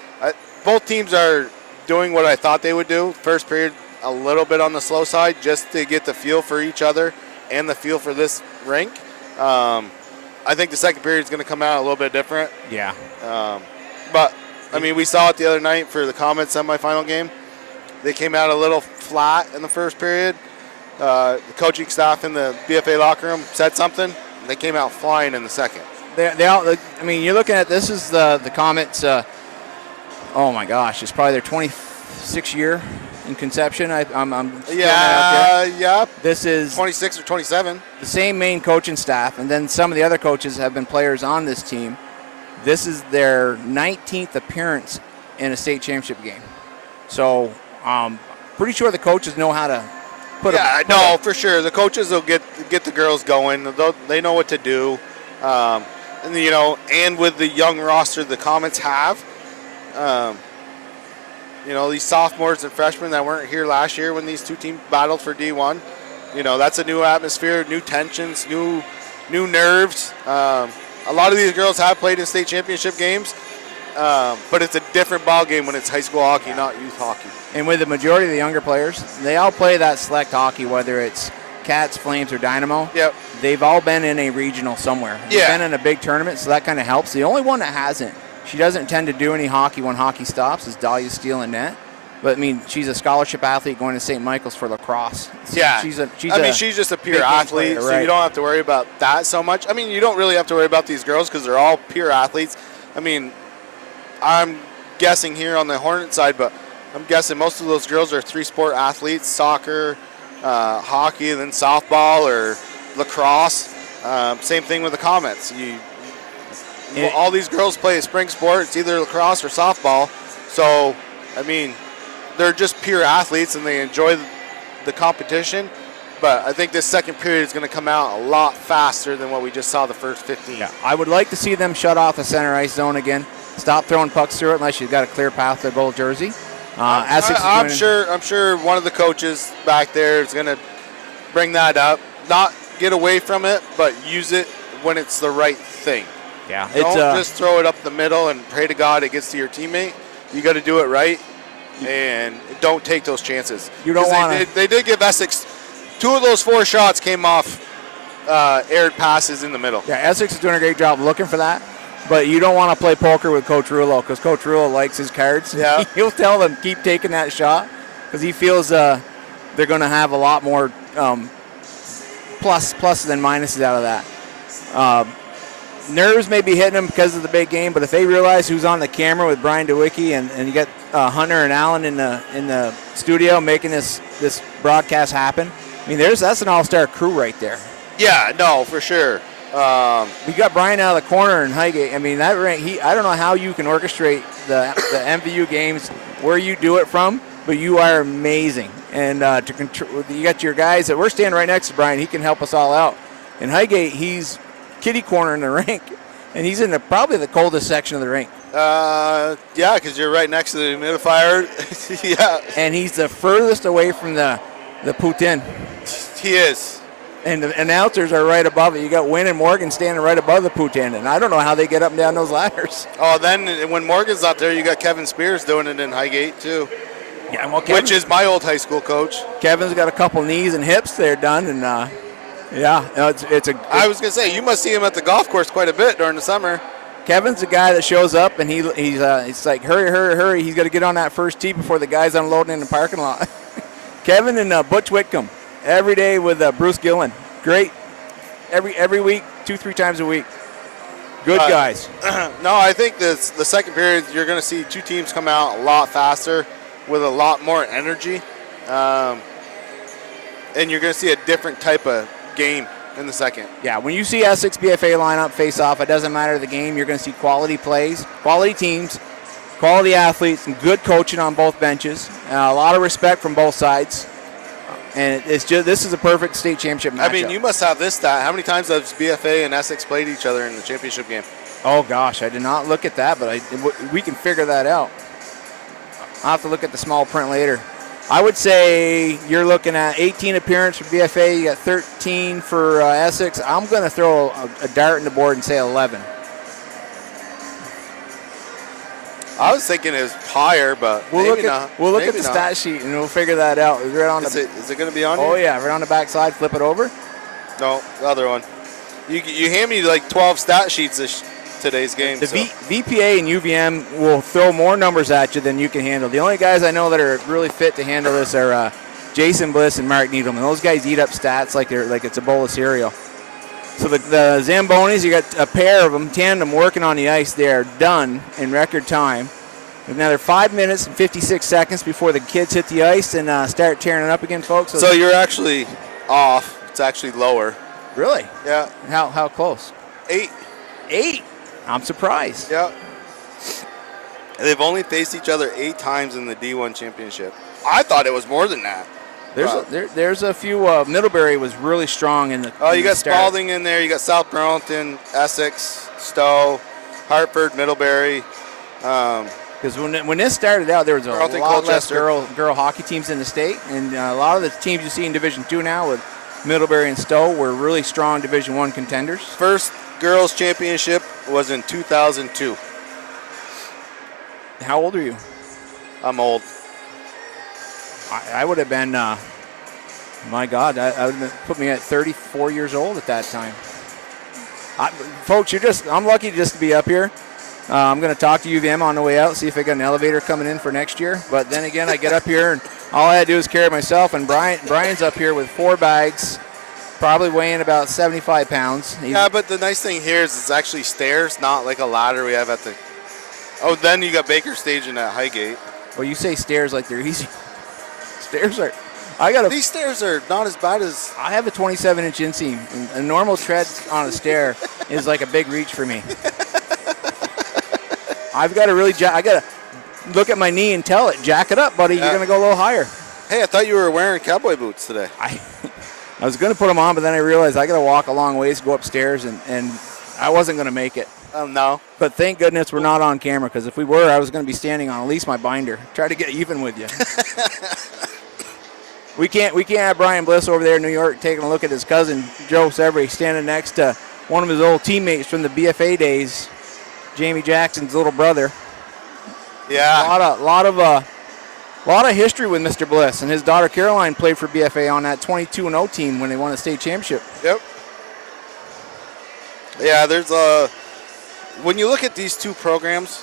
Both teams are doing what I thought they would do. First period, a little bit on the slow side just to get the feel for each other and the feel for this rink. I think the second period is going to come out a little bit different. Yeah. But, I mean, we saw it the other night for the Comets semifinal game. They came out a little flat in the first period. the coaching staff in the BFA locker room said something, and they came out flying in the second. They all, I mean, you're looking at this is the Comets. Oh my gosh, it's probably their 26th year in conception. I'm throwing that out there. Yeah. This is 26 or 27. the same main coaching staff, and then some of the other coaches have been players on this team. This is their 19th appearance in a state championship game. So, pretty sure the coaches know how to put. For sure. The coaches will get the girls going. They know what to do, and and with the young roster the Comets have, these sophomores and freshmen that weren't here last year when these two teams battled for D1. That's a new atmosphere, new tensions, new nerves. A lot of these girls have played in state championship games, but it's a different ball game when it's high school hockey, not youth hockey. And with the majority of the younger players, they all play that select hockey, whether it's Cats, Flames, or Dynamo. Yep. They've all been in a regional somewhere. They've been in a big tournament, so that kind of helps. The only one that hasn't, she doesn't tend to do any hockey when hockey stops, is Dahlia Steele and net. But, I mean, she's a scholarship athlete going to St. Michael's for lacrosse. So she's just a pure athlete, so you don't have to worry about that so much. I mean, you don't really have to worry about these girls because they're all pure athletes. I mean, I'm guessing here on the Hornet side, but I'm guessing most of those girls are three-sport athletes, soccer, hockey, and then softball or lacrosse. Same thing with the Comets. All these girls play a spring sport. It's either lacrosse or softball. So, I mean, they're just pure athletes and they enjoy the competition. But I think this second period is going to come out a lot faster than what we just saw the first 15. Yeah, I would like to see them shut off the center ice zone again. Stop throwing pucks through it unless you've got a clear path to the goal jersey. I'm sure one of the coaches back there is going to bring that up. Not get away from it, but use it when it's the right thing. Yeah, Don't just throw it up the middle and pray to God it gets to your teammate. You got to do it right, and don't take those chances. You don't want to. They did give Essex 2 of those 4 shots came off aired passes in the middle. Yeah, Essex is doing a great job looking for that. But you don't want to play poker with Coach Rulo because Coach Rulo likes his cards. Yeah. He'll tell them, keep taking that shot because he feels they're going to have a lot more pluses than minuses out of that. Nerves may be hitting them because of the big game, but if they realize who's on the camera with Brian DeWicki and you got Hunter and Allen in the studio making this broadcast happen, I mean, that's an all-star crew right there. Yeah, no, for sure. We got Brian out of the corner in Highgate. I mean, that I don't know how you can orchestrate the MVU games where you do it from, but you are amazing. And to control, you got your guys that we're standing right next to Brian. He can help us all out. In Highgate, he's kitty corner in the rink, and he's in probably the coldest section of the rink. Yeah, because you're right next to the humidifier. Yeah. And he's the furthest away from the Putin. He is. And the announcers are right above it. You got Wynn and Morgan standing right above the Putin, and I don't know how they get up and down those ladders. Oh, then when Morgan's not there, you got Kevin Spears doing it in Highgate too. Yeah, well, which is my old high school coach. Kevin's got a couple knees and hips there done, and it's a. I was gonna say you must see him at the golf course quite a bit during the summer. Kevin's the guy that shows up, and he's like, hurry! He's got to get on that first tee before the guy's unloading in the parking lot. Kevin and Butch Whitcomb every day with Bruce Gillen. Great, every week, 2-3 times a week. Good guys. No, I think the second period you're going to see 2 teams come out a lot faster with a lot more energy, and you're going to see a different type of game in the second. Yeah, when you see Essex BFA lineup face off, it doesn't matter the game. You're going to see quality plays, quality teams, quality athletes, and good coaching on both benches. A lot of respect from both sides. And this is a perfect state championship matchup. I mean, you must have this stat. How many times has BFA and Essex played each other in the championship game? Oh, gosh, I did not look at that, but we can figure that out. I'll have to look at the small print later. I would say you're looking at 18 appearances for BFA, you got 13 for Essex. I'm going to throw a dart in the board and say 11. I was thinking it was higher, but we'll maybe not. We'll look at the stat sheet and we'll figure that out. It's right on is it going to be on here? Oh, here? yeah, right on the back side. Flip it over. No, the other one. You hand me like 12 stat sheets today's game. The VPA and UVM will throw more numbers at you than you can handle. The only guys I know that are really fit to handle this are Jason Bliss and Mark Needleman. Those guys eat up stats like it's a bowl of cereal. So the Zambonis, you got a pair of them, tandem, working on the ice. They are done in record time. Another 5 minutes and 56 seconds before the kids hit the ice and start tearing it up again, folks. So you're actually off. It's actually lower. Really? Yeah. How close? 8. 8? I'm surprised. Yeah. They've only faced each other 8 times in the D1 championship. I thought it was more than that. There's a few. Middlebury was really strong in the. Oh, in you the got start. Spalding in there. You got South Burlington, Essex, Stowe, Hartford, Middlebury. Because when this started out, there was a Burlington, lot less Colchester. girl hockey teams in the state, and a lot of the teams you see in Division II now with Middlebury and Stowe were really strong Division I contenders. First girls championship was in 2002. How old are you? I'm old. I would have been, my God, I would have put me at 34 years old at that time. Folks, I'm lucky just to be up here. I'm going to talk to U of M on the way out, see if I got an elevator coming in for next year. But then again, I get up here, and all I had to do is carry myself. And Brian's up here with 4 bags, probably weighing about 75 pounds. Yeah, but the nice thing here is it's actually stairs, not like a ladder we have at the. Oh, then you got Baker Station at Highgate. Well, you say stairs like they're easy. Stairs are. These stairs are not as bad as. I have a 27-inch inseam. And a normal tread on a stair is like a big reach for me. I've got to really. I got to look at my knee and tell it, jack it up, buddy. You're going to go a little higher. Hey, I thought you were wearing cowboy boots today. I was going to put them on, but then I realized I got to walk a long ways, go upstairs, and I wasn't going to make it. No. But thank goodness we're not on camera, because if we were, I was going to be standing on at least my binder. Try to get even with you. We can't have Brian Bliss over there in New York taking a look at his cousin, Joe Severy, standing next to one of his old teammates from the BFA days, Jamie Jackson's little brother. Yeah. A lot of history with Mr. Bliss, and his daughter Caroline played for BFA on that 22-0 team when they won a state championship. Yep. Yeah, there's when you look at these two programs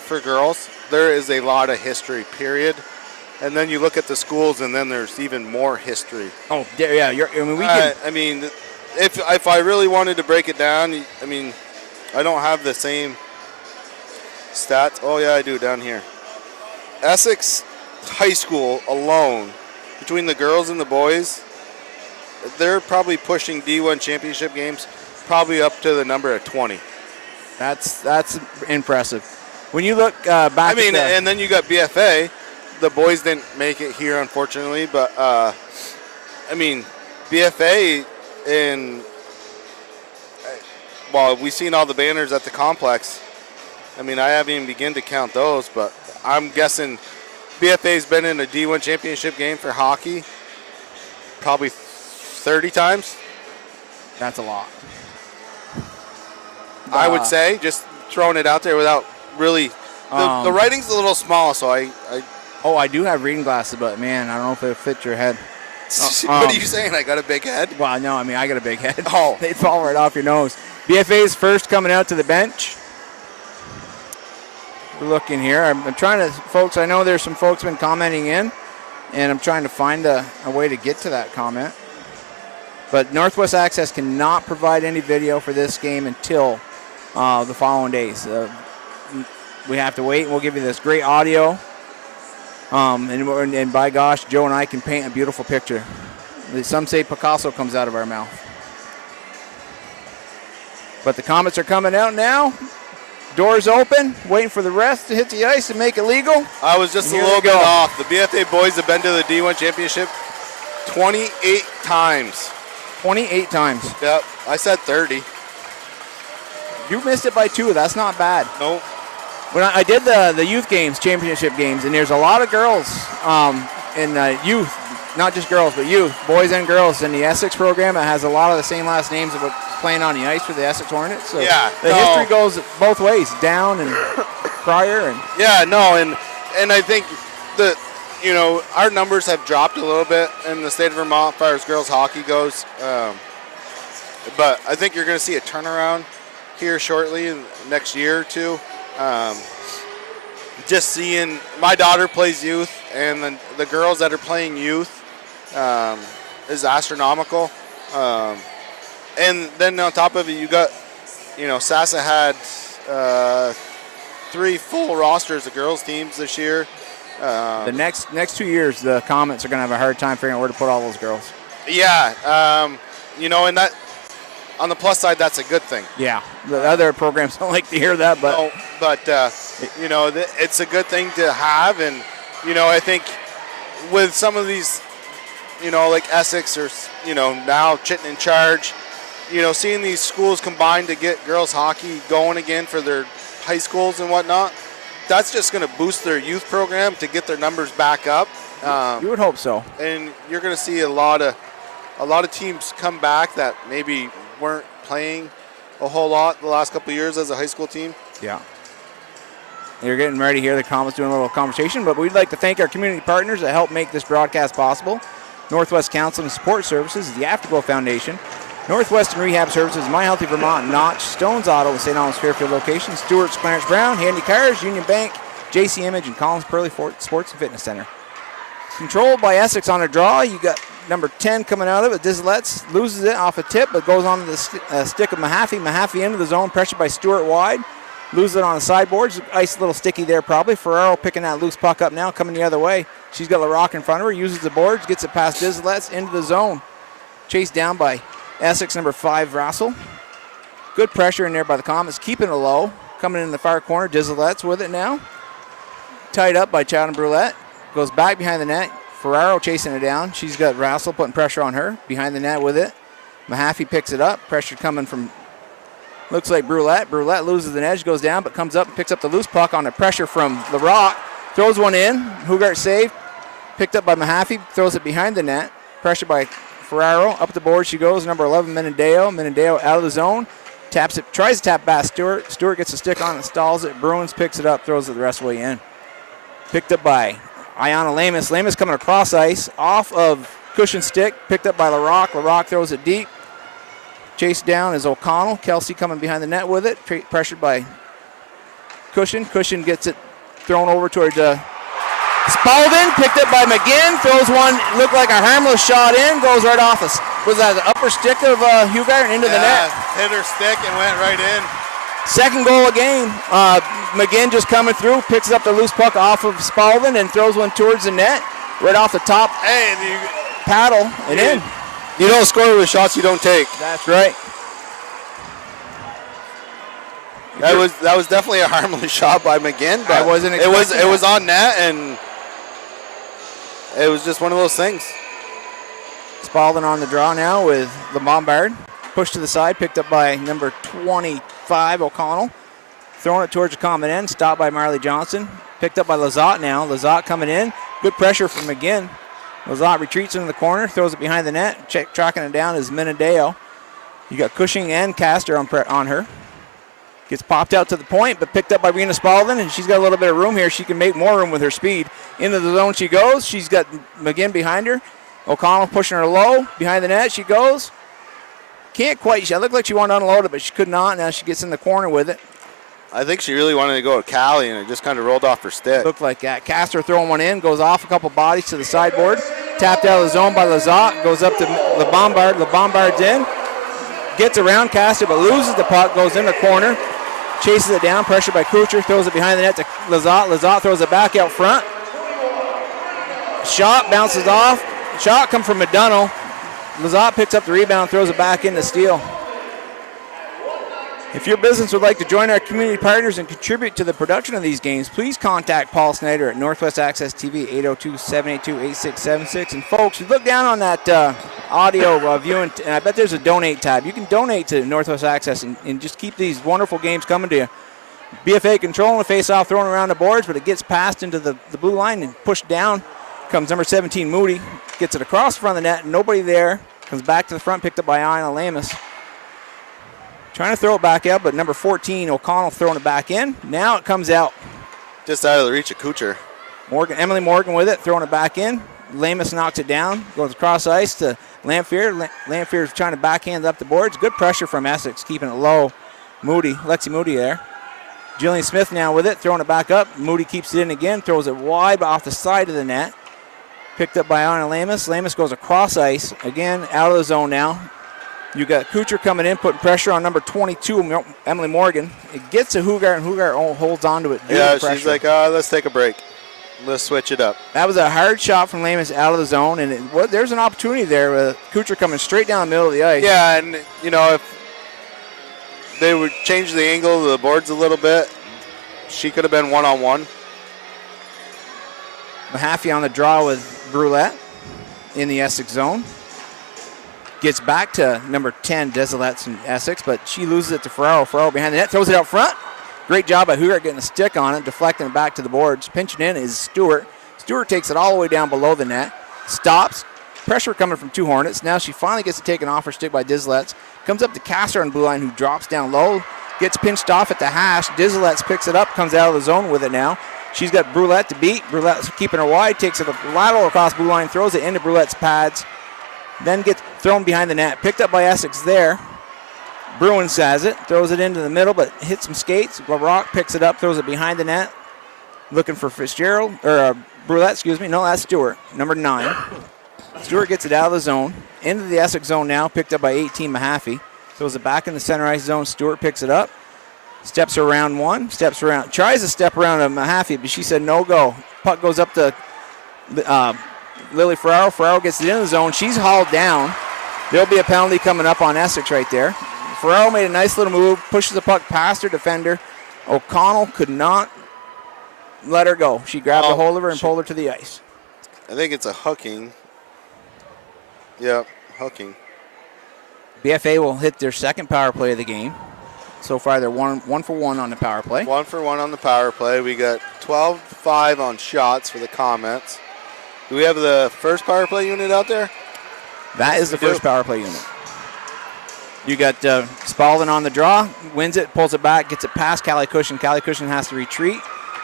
for girls, there is a lot of history, period. And then you look at the schools, and then there's even more history. Oh, yeah. We can. I mean, if I really wanted to break it down, I mean, I don't have the same stats. Oh, yeah, I do down here. Essex High School alone, between the girls and the boys, they're probably pushing D1 championship games probably up to the number of 20. That's impressive. When you look back I mean, and then you got BFA. The boys didn't make it here, unfortunately, but, I mean, BFA well, we've seen all the banners at the complex. I mean, I haven't even begun to count those, but I'm guessing BFA's been in a D1 championship game for hockey probably 30 times. That's a lot. I would say, just throwing it out there without really. The writing's a little small, so I do have reading glasses, but man, I don't know if it'll fit your head. What are you saying? I got a big head? Well, no, I mean, I got a big head. Oh. They fall right off your nose. BFA's first coming out to the bench. We're looking here. I'm trying to, folks, I know there's some folks been commenting in, and I'm trying to find a way to get to that comment. But Northwest Access cannot provide any video for this game until the following days. We have to wait, and we'll give you this great audio. And by gosh, Joe and I can paint a beautiful picture. Some say Picasso comes out of our mouth. But the Comets are coming out now. Doors open, waiting for the refs to hit the ice and make it legal. I was just a little bit off. The BFA boys have been to the D1 championship 28 times. 28 times. Yep, I said 30. You missed it by 2. That's not bad. Nope. When I did the youth games, championship games, and there's a lot of girls in youth, not just girls, but youth, boys and girls in the Essex program. It has a lot of the same last names of playing on the ice for the Essex Hornets. So yeah, the history goes both ways, down and prior. And yeah, no, and I think that, you know, our numbers have dropped a little bit in the state of Vermont as far as girls hockey goes. But I think you're going to see a turnaround here shortly in the next year or two. Just seeing my daughter plays youth, and the girls that are playing youth is astronomical. And then on top of it, you got, Sassa had 3 full rosters of girls teams this year. The next 2 years, the Comets are going to have a hard time figuring out where to put all those girls. Yeah, and that on the plus side, that's a good thing. Yeah, the other programs don't like to hear that, but no, but it's a good thing to have, and I think with some of these, like Essex or now Chittenden in charge, seeing these schools combine to get girls hockey going again for their high schools and whatnot, that's just going to boost their youth program to get their numbers back up. You would hope so. And you're going to see a lot of teams come back that maybe weren't playing a whole lot the last couple of years as a high school team. Yeah. You're getting ready here. The Comets doing a little conversation, but we'd like to thank our community partners that help make this broadcast possible. Northwest Counseling and Support Services, the Afterglow Foundation, Northwestern Rehab Services, My Healthy Vermont, Notch, Stones Auto with St. Albans Fairfield location, Stewart's Clarence Brown, Handy Cars, Union Bank, JC Image, and Collins Pearly Sports and Fitness Center. Controlled by Essex on a draw. You got number 10 coming out of it. Dizelets loses it off a tip, but goes on to the stick of Mahaffey. Mahaffey into the zone, pressured by Stewart wide. Loses it on the sideboards. Ice a little sticky there probably. Ferraro picking that loose puck up now, coming the other way. She's got LaRock in front of her, uses the boards, gets it past Dizelets into the zone. Chased down by Essex, number 5, Russell. Good pressure in there by the Comets, keeping it low. Coming in the far corner, Dizelets with it now. Tied up by Chowden Brulette. Goes back behind the net. Ferraro chasing it down. She's got Russell putting pressure on her. Behind the net with it. Mahaffey picks it up. Pressure coming from, looks like Brulette. Brulette loses an edge, goes down, but comes up and picks up the loose puck on the pressure from LaRock. Throws one in. Hugart saved. Picked up by Mahaffey. Throws it behind the net. Pressure by Ferraro. Up the board she goes. Number 11, Menendeo. Menendeo out of the zone. Taps it. Tries to tap past Stewart. Stewart gets a stick on it. Stalls it. Bruins picks it up. Throws it the rest of the way in. Picked up by Ayana Lamus. Lamus coming across ice. Off of cushion stick. Picked up by LaRock. LaRock throws it deep. Chased down is O'Connell. Kelsey coming behind the net with it. Pressured by Cushion. Cushion gets it thrown over towards Spalding. Picked up by McGinn. Throws one. Looked like a harmless shot in. Goes right off us. Was that the upper stick of Hugart into the net? Hit her stick and went right in. Second goal of game. McGinn just coming through. Picks up the loose puck off of Spalding and throws one towards the net. Right off the top. Hey, paddle and in. You don't score with shots you don't take. That's right. That was definitely a harmless shot by McGinn, but I wasn't expecting it was on net, and it was just one of those things. Spalding on the draw now with the Bombard. Pushed to the side, picked up by number 25, O'Connell. Throwing it towards the common end, stopped by Marley Johnson. Picked up by Lazat now. Lazat coming in. Good pressure from McGinn. Lazat retreats into the corner, throws it behind the net. Tracking it down is Menendeo. You got Cushing and Castor on her. Gets popped out to the point, but picked up by Rena Spalding, and she's got a little bit of room here. She can make more room with her speed. Into the zone she goes. She's got McGinn behind her. O'Connell pushing her low. Behind the net she goes. Can't quite. She looked like she wanted to unload it, but she could not. Now she gets in the corner with it. I think she really wanted to go to Callie, and it just kind of rolled off her stick. Looked like that. Castor throwing one in. Goes off a couple bodies to the sideboard. Tapped out of the zone by Lazat. Goes up to Le Bombard. Le Bombard's in. Gets around Castor, but loses the puck. Goes in the corner. Chases it down. Pressure by Kucher. Throws it behind the net to Lazat. Lazat throws it back out front. Shot bounces off. Shot comes from McDonough. Lazat picks up the rebound, throws it back into Steele. If your business would like to join our community partners and contribute to the production of these games, please contact Paul Snyder at Northwest Access TV, 802-782-8676. And folks, you look down on that audio viewing, and I bet there's a donate tab. You can donate to Northwest Access and just keep these wonderful games coming to you. BFA controlling the face-off, throwing around the boards, but it gets passed into the blue line and pushed down. Comes number 17, Moody, gets it across the front of the net, nobody there. Comes back to the front, picked up by Ayana Lamus. Trying to throw it back out, but number 14, O'Connell, throwing it back in. Now it comes out. Just out of the reach of Kucher. Emily Morgan with it, throwing it back in. Lamus knocks it down, goes across ice to Lamphere. Lamphere's trying to backhand up the boards. Good pressure from Essex, keeping it low. Lexi Moody there. Jillian Smith now with it, throwing it back up. Moody keeps it in again, throws it wide, but off the side of the net. Picked up by Anna Lamus. Lamus goes across ice. Again, out of the zone now. You got Kucher coming in, putting pressure on number 22, Emily Morgan. It gets to Hugart, and Hugart holds on to it. Yeah, she's like, let's take a break. Let's switch it up. That was a hard shot from Lamus out of the zone, and there's an opportunity there with Kucher coming straight down the middle of the ice. Yeah, and, if they would change the angle of the boards a little bit, she could have been one-on-one. Mahaffey on the draw with Brulette in the Essex zone. Gets back to number 10, Desolettes in Essex, but she loses it to Ferraro. Ferraro behind the net, throws it out front. Great job by Hugart getting a stick on it, deflecting it back to the boards. Pinching in is Stewart. Stewart takes it all the way down below the net. Stops. Pressure coming from 2 Hornets. Now she finally gets it taken off her stick by Desolettes. Comes up to Castor on blue line, who drops down low. Gets pinched off at the hash. Desolettes picks it up, comes out of the zone with it now. She's got Brulette to beat. Brulette's keeping her wide, takes it lateral across blue line, throws it into Brulette's pads. Then gets thrown behind the net. Picked up by Essex there. Bruins has it. Throws it into the middle, but hits some skates. LaRock picks it up, throws it behind the net. Looking for Fitzgerald, or Brulette, excuse me. No, that's Stewart, number 9. Stewart gets it out of the zone. Into the Essex zone now, picked up by 18, Mahaffey. Throws it back in the center ice zone. Stewart picks it up. Steps around one. Steps around. Tries to step around to Mahaffey, but she said no go. Puck goes up to Lily Ferraro. Ferraro gets it in the zone. She's hauled down. There'll be a penalty coming up on Essex right there. Ferraro made a nice little move, pushes the puck past her defender. O'Connell could not let her go. She grabbed a hold of her and pulled her to the ice. I think it's a hooking. Yep, hooking. BFA will hit their second power play of the game. So far, they're one for one on the power play. 1 for 1 on the power play. We got 12-5 on shots for the Comets. Do we have the first power play unit out there? That is the first power play unit. You got Spalding on the draw, wins it, pulls it back, gets it past Callie Cushion. Callie Cushion has to retreat.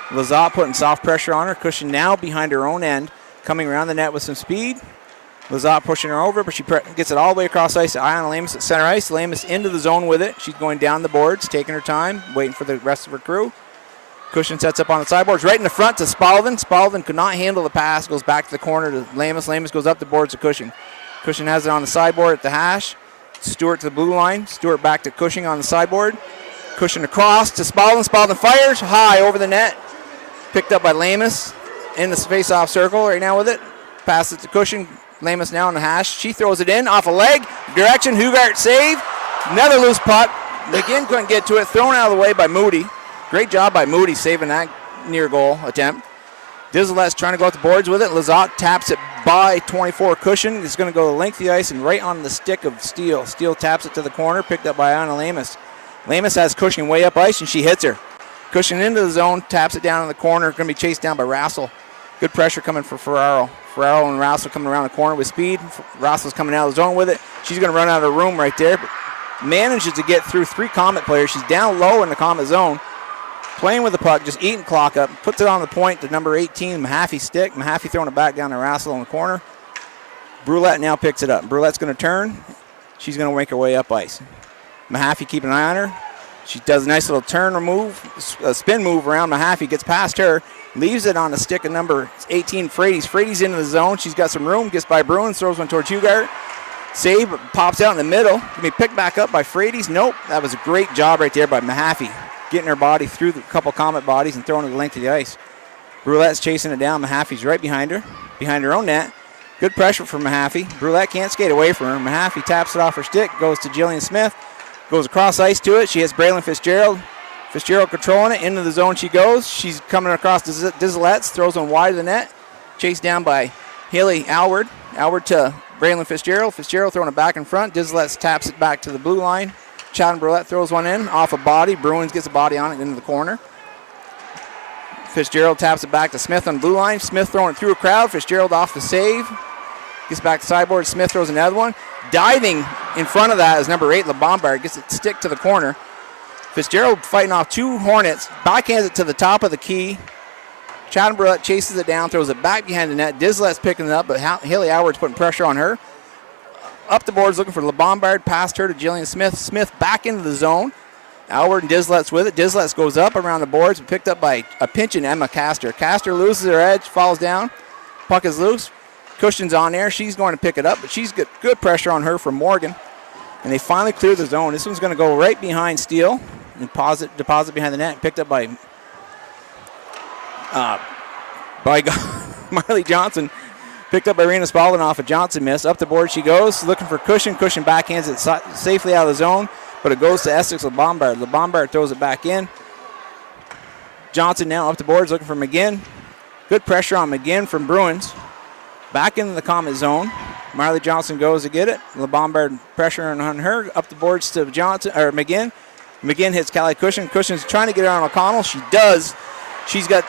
Lazat putting soft pressure on her. Cushion now behind her own end, coming around the net with some speed. Lazat pushing her over, but she gets it all the way across ice to Iona Lamus at center ice. Lamus into the zone with it. She's going down the boards, taking her time, waiting for the rest of her crew. Cushion sets up on the sideboards, right in the front to Spalding. Spalding could not handle the pass, goes back to the corner to Lamus. Lamus goes up the boards to Cushion. Cushion has it on the sideboard at the hash. Stewart to the blue line. Stewart back to Cushing on the sideboard. Cushion across to Spalding. Spalding fires high over the net. Picked up by Lamus in the face-off circle right now with it. Passes it to Cushion. Lamus now on the hash. She throws it in off a leg. Direction. Hugart save. Another loose puck. McGinn couldn't get to it. Thrown out of the way by Moody. Great job by Moody saving that near goal attempt. Dizzlet's trying to go up the boards with it. Lazat taps it by 24 Cushion. It's going to go the length of the ice and right on the stick of Steele. Steele taps it to the corner, picked up by Anna Lamus. Lamus has Cushion way up ice, and she hits her. Cushion into the zone, taps it down in the corner. Going to be chased down by Rassel. Good pressure coming for Ferraro. Ferraro and Rassel coming around the corner with speed. Rassel's coming out of the zone with it. She's going to run out of the room right there, but manages to get through 3 Comet players. She's down low in the Comet zone. Playing with the puck, just eating clock up. Puts it on the point to number 18, Mahaffey stick. Mahaffey throwing it back down to Rassel in the corner. Brulette now picks it up. Brulette's going to turn. She's going to make her way up ice. Mahaffey keeping an eye on her. She does a nice little turn or move, a spin move around Mahaffey. Gets past her. Leaves it on the stick of number 18, Frades. Frades into the zone. She's got some room. Gets by Bruins. Throws one towards Hugart. Save. Pops out in the middle. Can be picked back up by Frades. Nope. That was a great job right there by Mahaffey. Getting her body through the couple Comet bodies and throwing it the length of the ice. Brulette's chasing it down. Mahaffey's right behind her own net. Good pressure from Mahaffey. Brulette can't skate away from her. Mahaffey taps it off her stick, goes to Jillian Smith, goes across ice to it. She hits Braylon Fitzgerald. Fitzgerald controlling it. Into the zone she goes. She's coming across Dizzlet's, throws one wide of the net. Chased down by Haley Alward. Alward to Braylon Fitzgerald. Fitzgerald throwing it back in front. Dizzlet's taps it back to the blue line. Chad Brulette throws one in off a body. Bruins gets a body on it into the corner. Fitzgerald taps it back to Smith on the blue line. Smith throwing it through a crowd. Fitzgerald off the save. Gets back to sideboard. Smith throws another one. Diving in front of that is number 8, LeBombard. Gets it stick to the corner. Fitzgerald fighting off 2 Hornets. Backhands it to the top of the key. Chad Brulette chases it down, throws it back behind the net. Dizzlet's picking it up, but Haley Howard's putting pressure on her. Up the boards looking for LeBombard. Past her to Jillian Smith. Smith back into the zone. Alward and Dizzlet's with it. Dizzlet's goes up around the boards, picked up by a pinch in Emma Castor. Castor loses her edge, falls down. Puck is loose. Cushion's on there. She's going to pick it up, but she's got good pressure on her from Morgan. And they finally clear the zone. This one's going to go right behind Steele and deposit behind the net. Picked up by Marley Johnson. Picked up by Rena Spalding off a Johnson miss. Up the board she goes, looking for Cushion. Cushion backhands it safely out of the zone, but it goes to Essex LeBombard. LeBombard throws it back in. Johnson now up the boards looking for McGinn. Good pressure on McGinn from Bruins. Back into the Comet zone. Marley Johnson goes to get it. LeBombard pressuring on her. Up the boards to Johnson or McGinn. McGinn hits Callie Cushion. Cushion's trying to get it on O'Connell. She does. She's got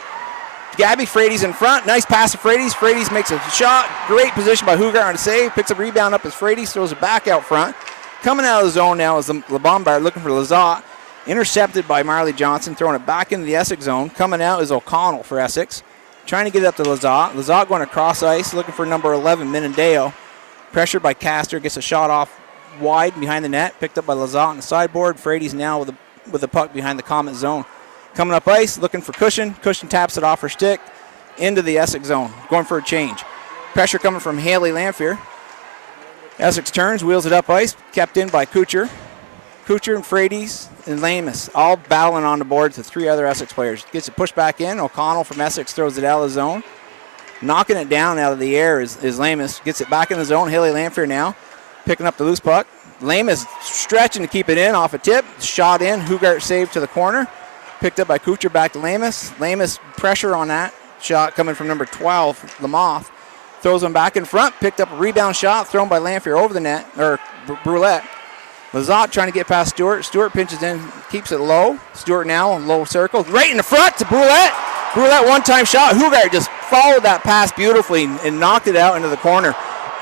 Gabby Frady's in front. Nice pass to Frady's. Frady's makes a shot. Great position by Hugar on a save. Picks a rebound up as Frady's. Throws it back out front. Coming out of the zone now is LeBombard looking for Lazat. Intercepted by Marley Johnson. Throwing it back into the Essex zone. Coming out is O'Connell for Essex. Trying to get it up to Lazat. Lazat going across ice. Looking for number 11, Menendeo. Pressured by Castor. Gets a shot off wide behind the net. Picked up by Lazat on the sideboard. Frady's now with the puck behind the Comet zone. Coming up ice, looking for Cushion. Cushion taps it off her stick into the Essex zone. Going for a change. Pressure coming from Haley Lamphere. Essex turns, wheels it up ice. Kept in by Kucher. Kucher and Frady's and Lamus all battling on the board to three other Essex players. Gets it pushed back in. O'Connell from Essex throws it out of the zone. Knocking it down out of the air is Lamus. Gets it back in the zone. Haley Lamphere now picking up the loose puck. Lamus stretching to keep it in off a tip. Shot in. Hugart saved to the corner. Picked up by Kucher back to Lamus. Lamus pressure on that shot coming from number 12, Lamoth. Throws him back in front. Picked up a rebound shot thrown by Lamphere over the net, or Brulette. Lazat trying to get past Stewart. Stewart pinches in, keeps it low. Stewart now in low circle. Right in the front to Brulette. Brulette one-time shot. Hugart just followed that pass beautifully and knocked it out into the corner.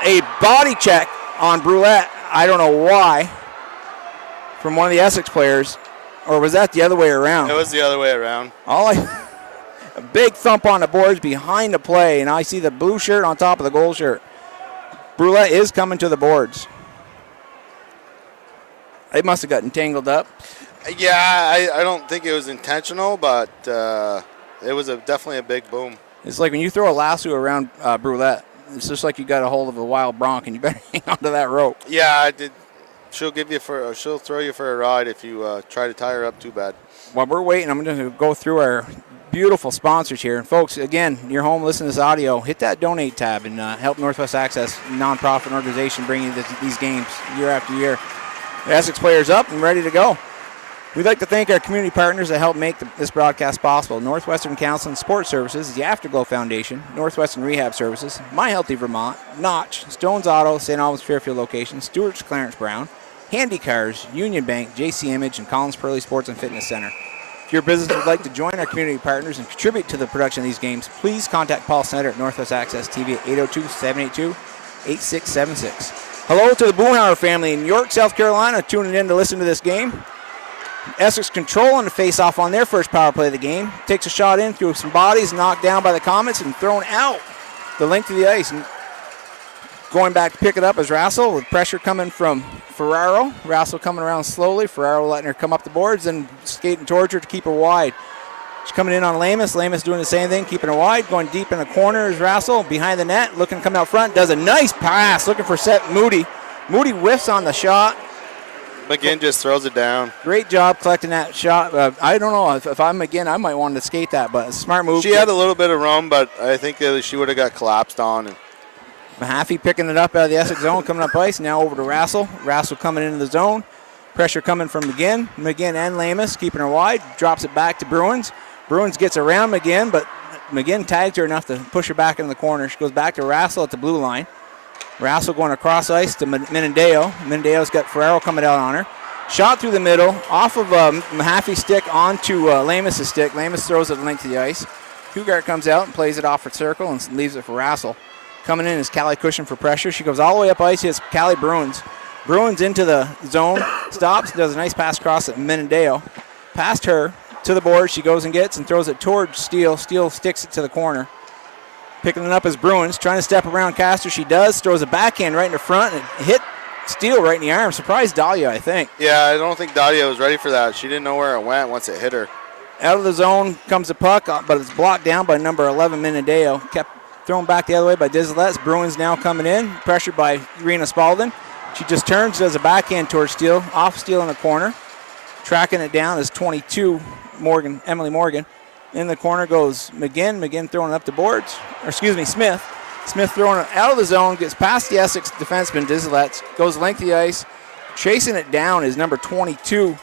A body check on Brulette. I don't know why. From one of the Essex players. Or was that the other way around? It was the other way around. A big thump on the boards behind the play, and I see the blue shirt on top of the gold shirt. Brulette is coming to the boards. It must have gotten tangled up. Yeah, I don't think it was intentional, but it was definitely a big boom. It's like when you throw a lasso around Brulette, it's just like you got a hold of a wild bronc, and you better hang onto that rope. Yeah, I did. She'll throw you for a ride if you try to tie her up too bad. While we're waiting, I'm going to go through our beautiful sponsors here. And folks, again, you're home listening to this audio, hit that donate tab and help Northwest Access, nonprofit organization, bring you these games year after year. The Essex players up and ready to go. We'd like to thank our community partners that help make this broadcast possible. Northwestern Counseling and Support Services, the Afterglow Foundation, Northwestern Rehab Services, My Healthy Vermont, Notch, Stones Auto, St. Albans Fairfield location, Stewart's Clarence Brown, Handy Cars, Union Bank, JC Image, and Collins Pearly Sports and Fitness Center. If your business would like to join our community partners and contribute to the production of these games, please contact Paul Snyder at Northwest Access TV at 802-782-8676. Hello to the Boonhauer family in York, South Carolina, tuning in to listen to this game. Essex controlling the face-off on their first power play of the game. Takes a shot in through some bodies, knocked down by the Comets, and thrown out the length of the ice. And going back to pick it up is Rassel with pressure coming from Ferraro. Rassel coming around slowly. Ferraro letting her come up the boards and skating towards her to keep her wide. She's coming in on Lamus. Lamus doing the same thing, keeping her wide. Going deep in the corner is Rassel behind the net, looking to come out front. Does a nice pass, looking for Seth Moody. Moody whiffs on the shot. McGinn just throws it down. Great job collecting that shot. I don't know if I'm McGinn, I might want to skate that, but a smart move. She had a little bit of room, but I think she would have got collapsed on. Mahaffey picking it up out of the Essex zone, coming up ice. Now over to Rassel. Rassel coming into the zone. Pressure coming from McGinn. McGinn and Lamus keeping her wide. Drops it back to Bruins. Bruins gets around McGinn, but McGinn tags her enough to push her back into the corner. She goes back to Rassel at the blue line. Rassel going across ice to Menendeo. Menendeo's got Ferraro coming out on her. Shot through the middle, off of Mahaffey's stick onto Lamus' stick. Lamus throws it the length of the ice. Hugart comes out and plays it off her circle and leaves it for Rassel. Coming in is Callie Cushion for pressure. She goes all the way up ice. Hits Callie Bruins. Bruins into the zone, stops, does a nice pass across at Menendeo. Past her to the board. She goes and gets and throws it towards Steele. Steele sticks it to the corner. Picking it up as Bruins, trying to step around Castor. She does, throws a backhand right in the front and hit Steele right in the arm. Surprised Dahlia, I think. Yeah, I don't think Dahlia was ready for that. She didn't know where it went once it hit her. Out of the zone comes the puck, but it's blocked down by number 11, Menendeo. Thrown back the other way by Dizletts. Bruins now coming in, pressured by Rena Spalding. She just turns, does a backhand towards Steele, off Steele in the corner. Tracking it down is 22, Emily Morgan. In the corner goes McGinn throwing it up the boards, Smith. Smith throwing it out of the zone, gets past the Essex defenseman, Dizletts, goes length of the ice. Chasing it down is number 22,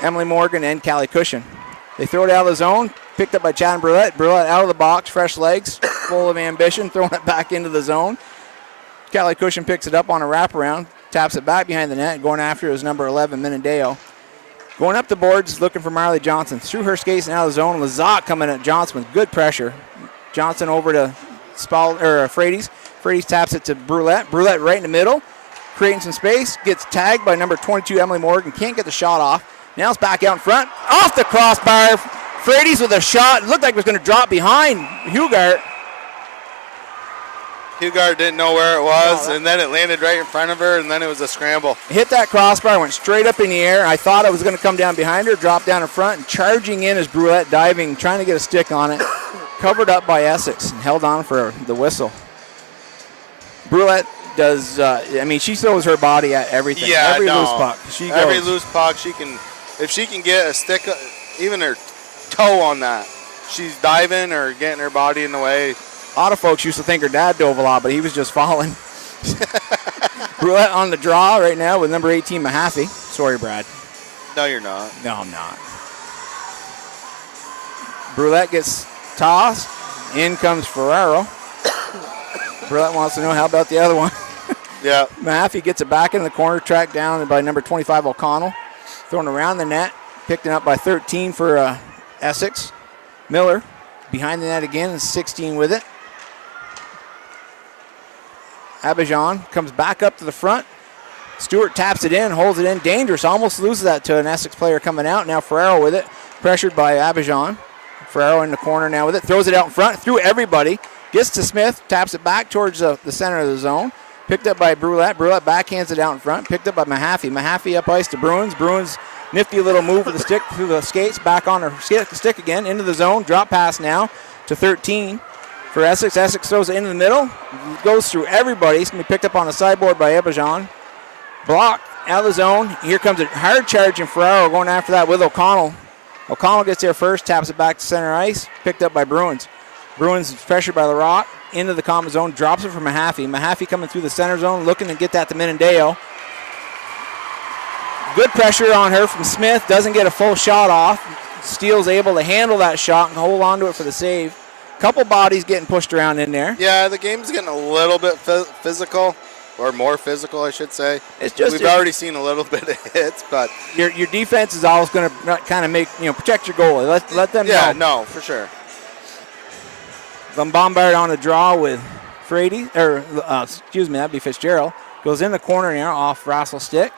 Emily Morgan and Callie Cushion. They throw it out of the zone, picked up by Chad and Brulette. Brulette out of the box, fresh legs, full of ambition, throwing it back into the zone. Callie Cushion picks it up on a wraparound, taps it back behind the net. Going after it is number 11, Menendeo. Going up the boards, looking for Marley Johnson. Through her skates and out of the zone. Lazat coming at Johnson with good pressure. Johnson over to Frades. Frades taps it to Brulette. Brulette right in the middle, creating some space. Gets tagged by number 22, Emily Morgan. Can't get the shot off. Now it's back out in front. Off the crossbar. Frades with a shot. It looked like it was going to drop behind Hugart. Hugart didn't know where it was, and then it landed right in front of her, and then it was a scramble. Hit that crossbar, went straight up in the air. I thought it was going to come down behind her, drop down in front, and charging in is Brulette, diving, trying to get a stick on it. Covered up by Essex and held on for the whistle. Brulette does, she throws her body at everything. Yeah, every loose puck. Every loose puck, if she can get a stick, even her toe on that, she's diving or getting her body in the way. A lot of folks used to think her dad dove a lot, but he was just falling. Brulette on the draw right now with number 18, Mahaffey. Sorry, Brad. No, you're not. No, I'm not. Brulette gets tossed. In comes Ferraro. Brulette wants to know how about the other one. Yeah. Mahaffey gets it back in the corner, tracked down by number 25, O'Connell. Thrown around the net. Picked it up by 13 for Essex. Miller behind the net again, and 16 with it. Abidjan comes back up to the front. Stewart taps it in, holds it in. Dangerous, almost loses that to an Essex player coming out. Now Ferraro with it, pressured by Abidjan. Ferraro in the corner now with it, throws it out in front, through everybody. Gets to Smith, taps it back towards the center of the zone. Picked up by Brulette. Brulette backhands it out in front. Picked up by Mahaffey. Mahaffey up ice to Bruins. Bruins, nifty little move with the stick through the skates. Back on her stick again, into the zone. Drop pass now to 13 for Essex. Essex throws it into the middle. Goes through everybody. It's going to be picked up on the sideboard by Abidjan. Blocked out of the zone. Here comes a hard charge in Ferraro going after that with O'Connell. O'Connell gets there first, taps it back to center ice. Picked up by Bruins. Bruins is pressured by LaRock. Into the common zone, drops it for Mahaffey. Mahaffey coming through the center zone, looking to get that to Menendeo. Good pressure on her from Smith, doesn't get a full shot off. Steele's able to handle that shot and hold on to it for the save. Couple bodies getting pushed around in there. Yeah, the game's getting a little bit physical, or more physical, I should say. It's just we've already seen a little bit of hits, but your defense is always going to kind of make protect your goalie. Let them know. Yeah, no, for sure. Bombard on a draw with Frady, that'd be Fitzgerald. Goes in the corner now off Russell's stick.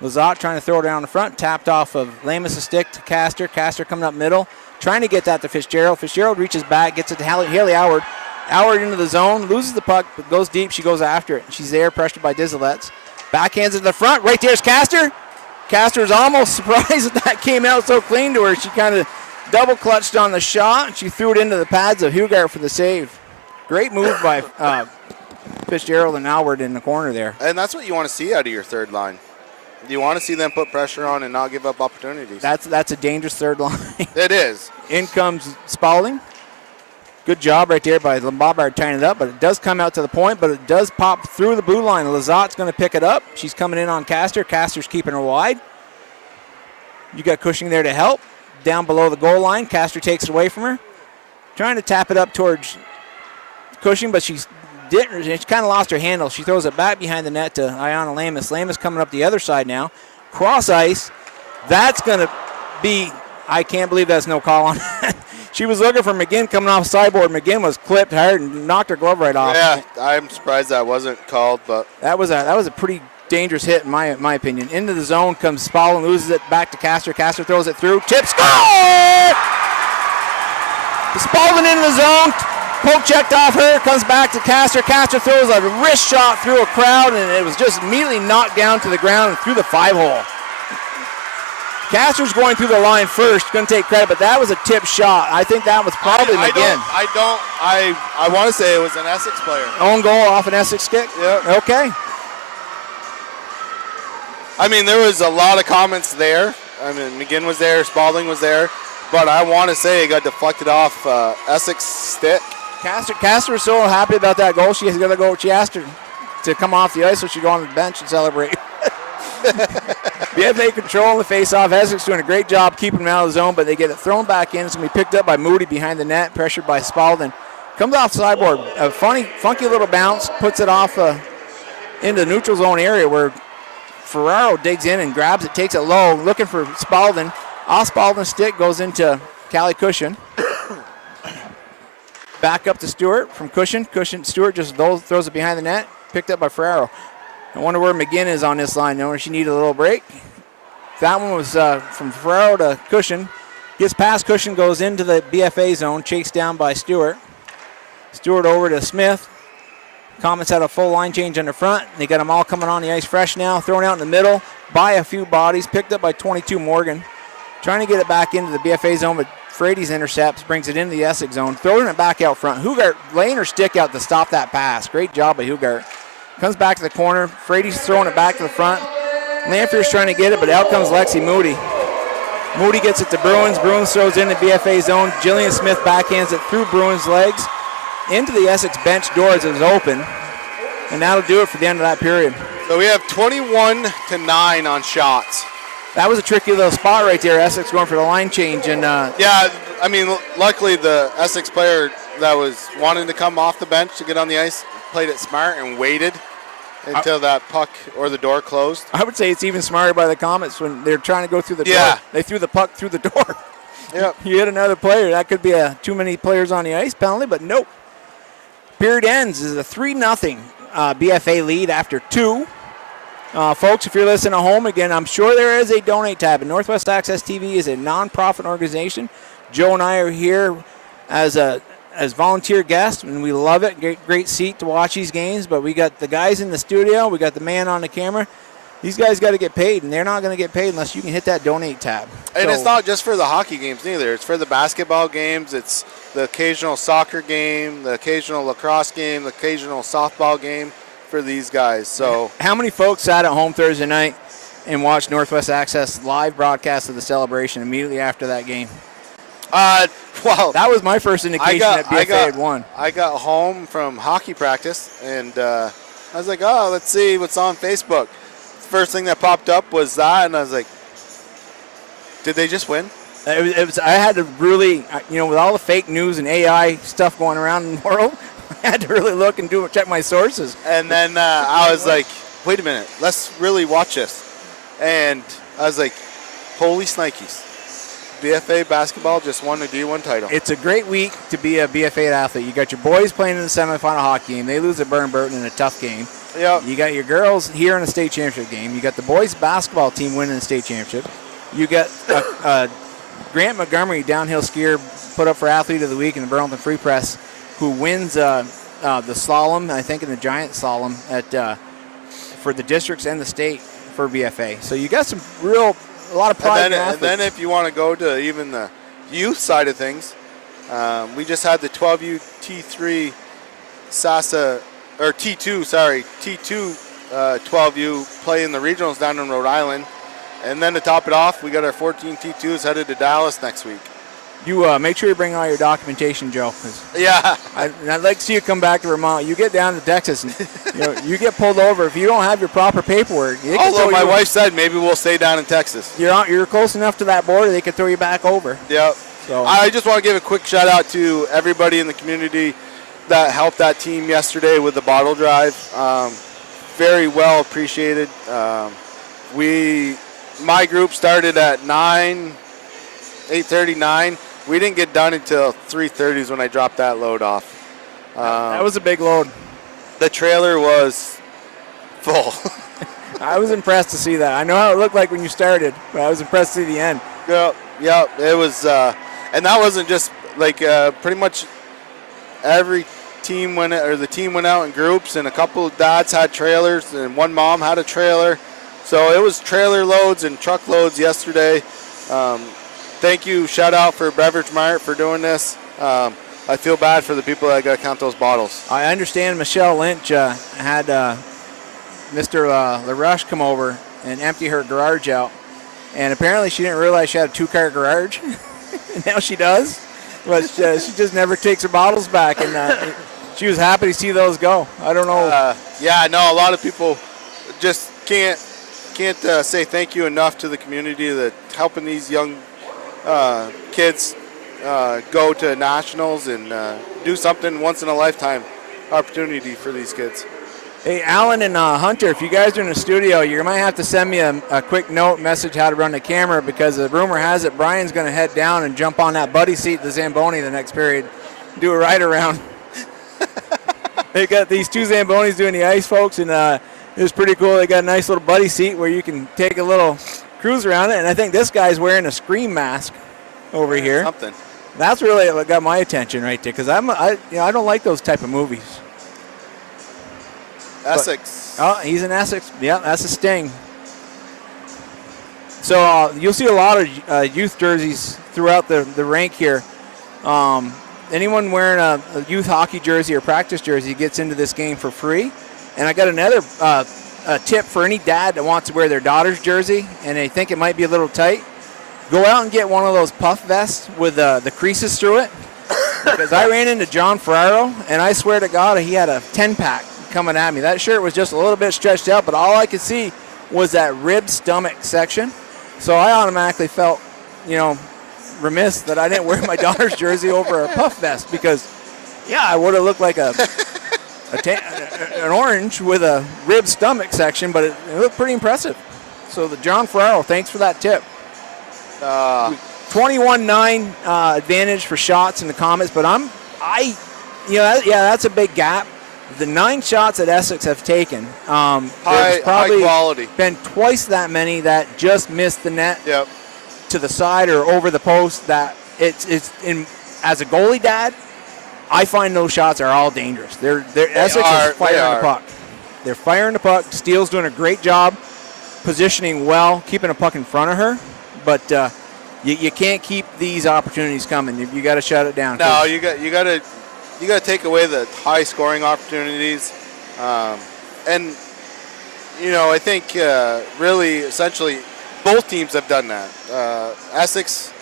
Lazat trying to throw it down the front, tapped off of Lamus' stick to Castor. Castor coming up middle, trying to get that to Fitzgerald. Fitzgerald reaches back, gets it to Haley Howard. Howard into the zone, loses the puck, but goes deep. She goes after it. She's there, pressured by Dizletts. Backhands it to the front. Right there's Castor. Castor's almost surprised that came out so clean to her. She kind of double clutched on the shot, and she threw it into the pads of Hugart for the save. Great move by Fitzgerald and Howard in the corner there. And that's what you want to see out of your third line. You want to see them put pressure on and not give up opportunities. That's a dangerous third line. It is. In comes Spalding. Good job right there by Bombard tying it up, but it does come out to the point, but it does pop through the blue line. Lazat's going to pick it up. She's coming in on Castor. Castor's keeping her wide. You got Cushing there to help. Down below the goal line, Castor takes it away from her. Trying to tap it up towards Cushing, but she kind of lost her handle. She throws it back behind the net to Ayanna Lamus. Lamus coming up the other side now. Cross ice. That's going to be, I can't believe that's no call on that. She was looking for McGinn coming off sideboard. McGinn was clipped hard and knocked her glove right off. Yeah, I'm surprised that wasn't called, but that was a pretty dangerous hit in my opinion. Into the zone comes Spalding, loses it back to Castor. Castor throws it through. Tip, score! Spalding into the zone. Poke checked off her. Comes back to Castor. Castor throws a wrist shot through a crowd, and it was just immediately knocked down to the ground and through the 5-hole. Castor's going through the line first. Going to take credit, but that was a tip shot. I think that was probably McGinn. I want to say it was an Essex player. Own goal off an Essex kick? Yeah. Okay. I mean, there was a lot of comments there. I mean, McGinn was there, Spalding was there, but I want to say it got deflected off Essex stick. Castor was so happy about that goal. She asked her to come off the ice so she'd go on the bench and celebrate. BFA controlling the face-off. Essex doing a great job keeping them out of the zone, but they get it thrown back in. It's going to be picked up by Moody behind the net, pressured by Spalding. Comes off the sideboard. A funky little bounce, puts it off into the neutral zone area where Ferraro digs in and grabs it, takes it low, looking for Spalding. Off Spalding's stick goes into Callie Cushion. Back up to Stewart from Cushion. Stewart just throws it behind the net, picked up by Ferraro. I wonder where McGinn is on this line. She needed a little break. That one was from Ferraro to Cushion. Gets past Cushion, goes into the BFA zone, chased down by Stewart. Stewart over to Smith. Comets had a full line change on the front. They got them all coming on the ice fresh now. Thrown out in the middle by a few bodies. Picked up by 22 Morgan. Trying to get it back into the BFA zone, but Frady's intercepts, brings it into the Essex zone. Throwing it back out front. Hugart laying her stick out to stop that pass. Great job by Hugart. Comes back to the corner. Frady's throwing it back to the front. Lanfear's trying to get it, but out comes Lexi Moody. Moody gets it to Bruins. Bruins throws in the BFA zone. Jillian Smith backhands it through Bruins' legs into the Essex bench door as it was open. And that'll do it for the end of that period. So we have 21-9 on shots. That was a tricky little spot right there. Essex going for the line change. And yeah, I mean, luckily the Essex player that was wanting to come off the bench to get on the ice played it smart and waited until that puck or the door closed. I would say it's even smarter by the Comets when they're trying to go through the door. They threw the puck through the door. Yep. You hit another player. That could be a too many players on the ice penalty, but nope. Period ends is a 3-0 BFA lead after 2. Folks, if you're listening at home, again, I'm sure there is a donate tab. And Northwest Access TV is a nonprofit organization. Joe and I are here as volunteer guests, and we love it. Great seat to watch these games. But we got the guys in the studio. We got the man on the camera. These guys got to get paid, and they're not going to get paid unless you can hit that donate tab. And it's not just for the hockey games neither. It's for the basketball games. It's the occasional soccer game, the occasional lacrosse game, the occasional softball game for these guys. So, how many folks sat at home Thursday night and watched Northwest Access live broadcast of the celebration immediately after that game? Well, that was my first indication that BFA had won. I got home from hockey practice, and I was like, oh, let's see what's on Facebook. First thing that popped up was that, and I was like, did they just win? It was. I had to really, with all the fake news and AI stuff going around in the world, I had to really look and check my sources. And then I was like, wait a minute, let's really watch this. And I was like, holy snikes. BFA basketball just won the D1 title. It's a great week to be a BFA athlete. You got your boys playing in the semifinal hockey game. They lose at Burton in a tough game. Yep. You got your girls here in a state championship game. You got the boys basketball team winning the state championship. You got Grant Montgomery, downhill skier, put up for athlete of the week in the Burlington Free Press, who wins the slalom, I think in the giant slalom for the districts and the state for BFA. So you got a lot of pride. And then if you want to go to even the youth side of things, we just had the 12U T3 SASA, or T2 12U play in the regionals down in Rhode Island. And then to top it off, we got our 14 T2s headed to Dallas next week. You make sure you bring all your documentation, Joe. Yeah. I'd like to see you come back to Vermont. You get down to Texas, and you get pulled over if you don't have your proper paperwork. Although my wife said maybe we'll stay down in Texas. You're close enough to that border, they could throw you back over. Yep. So I just want to give a quick shout out to everybody in the community that helped that team yesterday with the bottle drive. Very well appreciated. My group started at 8:30, 9. We didn't get done until 3:30 when I dropped that load off. That was a big load. The trailer was full. I was impressed to see that. I know how it looked like when you started, but I was impressed to see the end. Yep. It was, and that wasn't just like pretty much every team the team went out in groups, and a couple of dads had trailers, and one mom had a trailer. So it was trailer loads and truck loads yesterday. Thank you. Shout out for Beverage Mart for doing this. I feel bad for the people that got to count those bottles. I understand Michelle Lynch had Mr. LaRush come over and empty her garage out. And apparently she didn't realize she had a 2-car garage. And now she does. But she just never takes her bottles back. And she was happy to see those go. I don't know. Yeah, no, a lot of people just can't say thank you enough to the community that helping these young kids go to nationals and do something once in a lifetime opportunity for these kids. Hey, Alan and Hunter, if you guys are in the studio, you might have to send me a quick note message how to run the camera, because the rumor has it Brian's going to head down and jump on that buddy seat, the Zamboni, the next period, do a ride around. They got these 2 Zambonis doing the ice, folks, and it was pretty cool. They got a nice little buddy seat where you can take a little cruise around it, and I think this guy's wearing a Scream mask over here. Something. That's really what got my attention right there, because I don't like those type of movies. Essex. But, he's in Essex. Yeah, that's a Sting. So you'll see a lot of youth jerseys throughout the rank here. Anyone wearing a youth hockey jersey or practice jersey gets into this game for free. And I got another tip for any dad that wants to wear their daughter's jersey and they think it might be a little tight. Go out and get one of those puff vests with the creases through it. Because I ran into John Ferraro, and I swear to God, he had a 10-pack coming at me. That shirt was just a little bit stretched out, but all I could see was that rib stomach section. So I automatically felt, remiss that I didn't wear my daughter's jersey over a puff vest, because, yeah, I would have looked like an orange with a rib stomach section, but it looked pretty impressive. So the John Ferraro, thanks for that tip. 21-9 advantage for shots in the Comets, but that's a big gap. The 9 shots that Essex have taken, there's probably high quality. Been twice that many that just missed the net to the side or over the post. That it's in, as a goalie dad, I find those shots are all dangerous. Essex is firing the puck. They're firing the puck. Steele's doing a great job positioning well, keeping a puck in front of her, but you can't keep these opportunities coming. You got to shut it down. No, you got to take away the high scoring opportunities, and I think really essentially both teams have done that. Essex,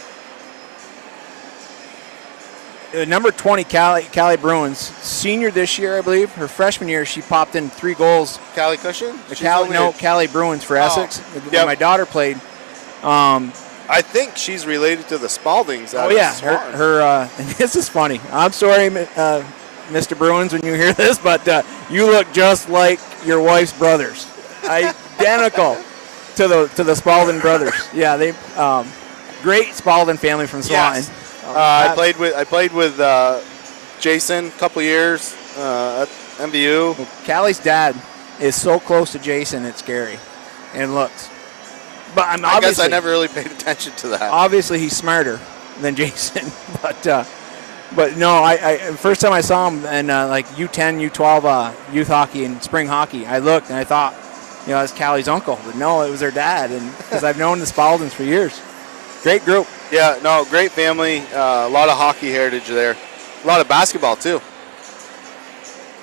number 20, Callie Bruins, senior this year, I believe. Her freshman year, she popped in 3 goals. Callie Cushion? Callie Bruins for Essex. Yep. My daughter played. I think she's related to the Spaldings. Her. This is funny. I'm sorry, Mr. Bruins, when you hear this, but you look just like your wife's brothers, identical to the Spalding brothers. Yeah, they great Spalding family from Swanton. Yes. I played with Jason a couple years at MVU. Callie's dad is so close to Jason, it's scary, and looks. But I guess I never really paid attention to that. Obviously, he's smarter than Jason. But no, I first time I saw him in like U10, U12 youth hockey and spring hockey, I looked and I thought, that's Callie's uncle. But no, it was their dad, and because I've known the Spaldings for years. Great group. Yeah, no, great family. A lot of hockey heritage there. A lot of basketball too.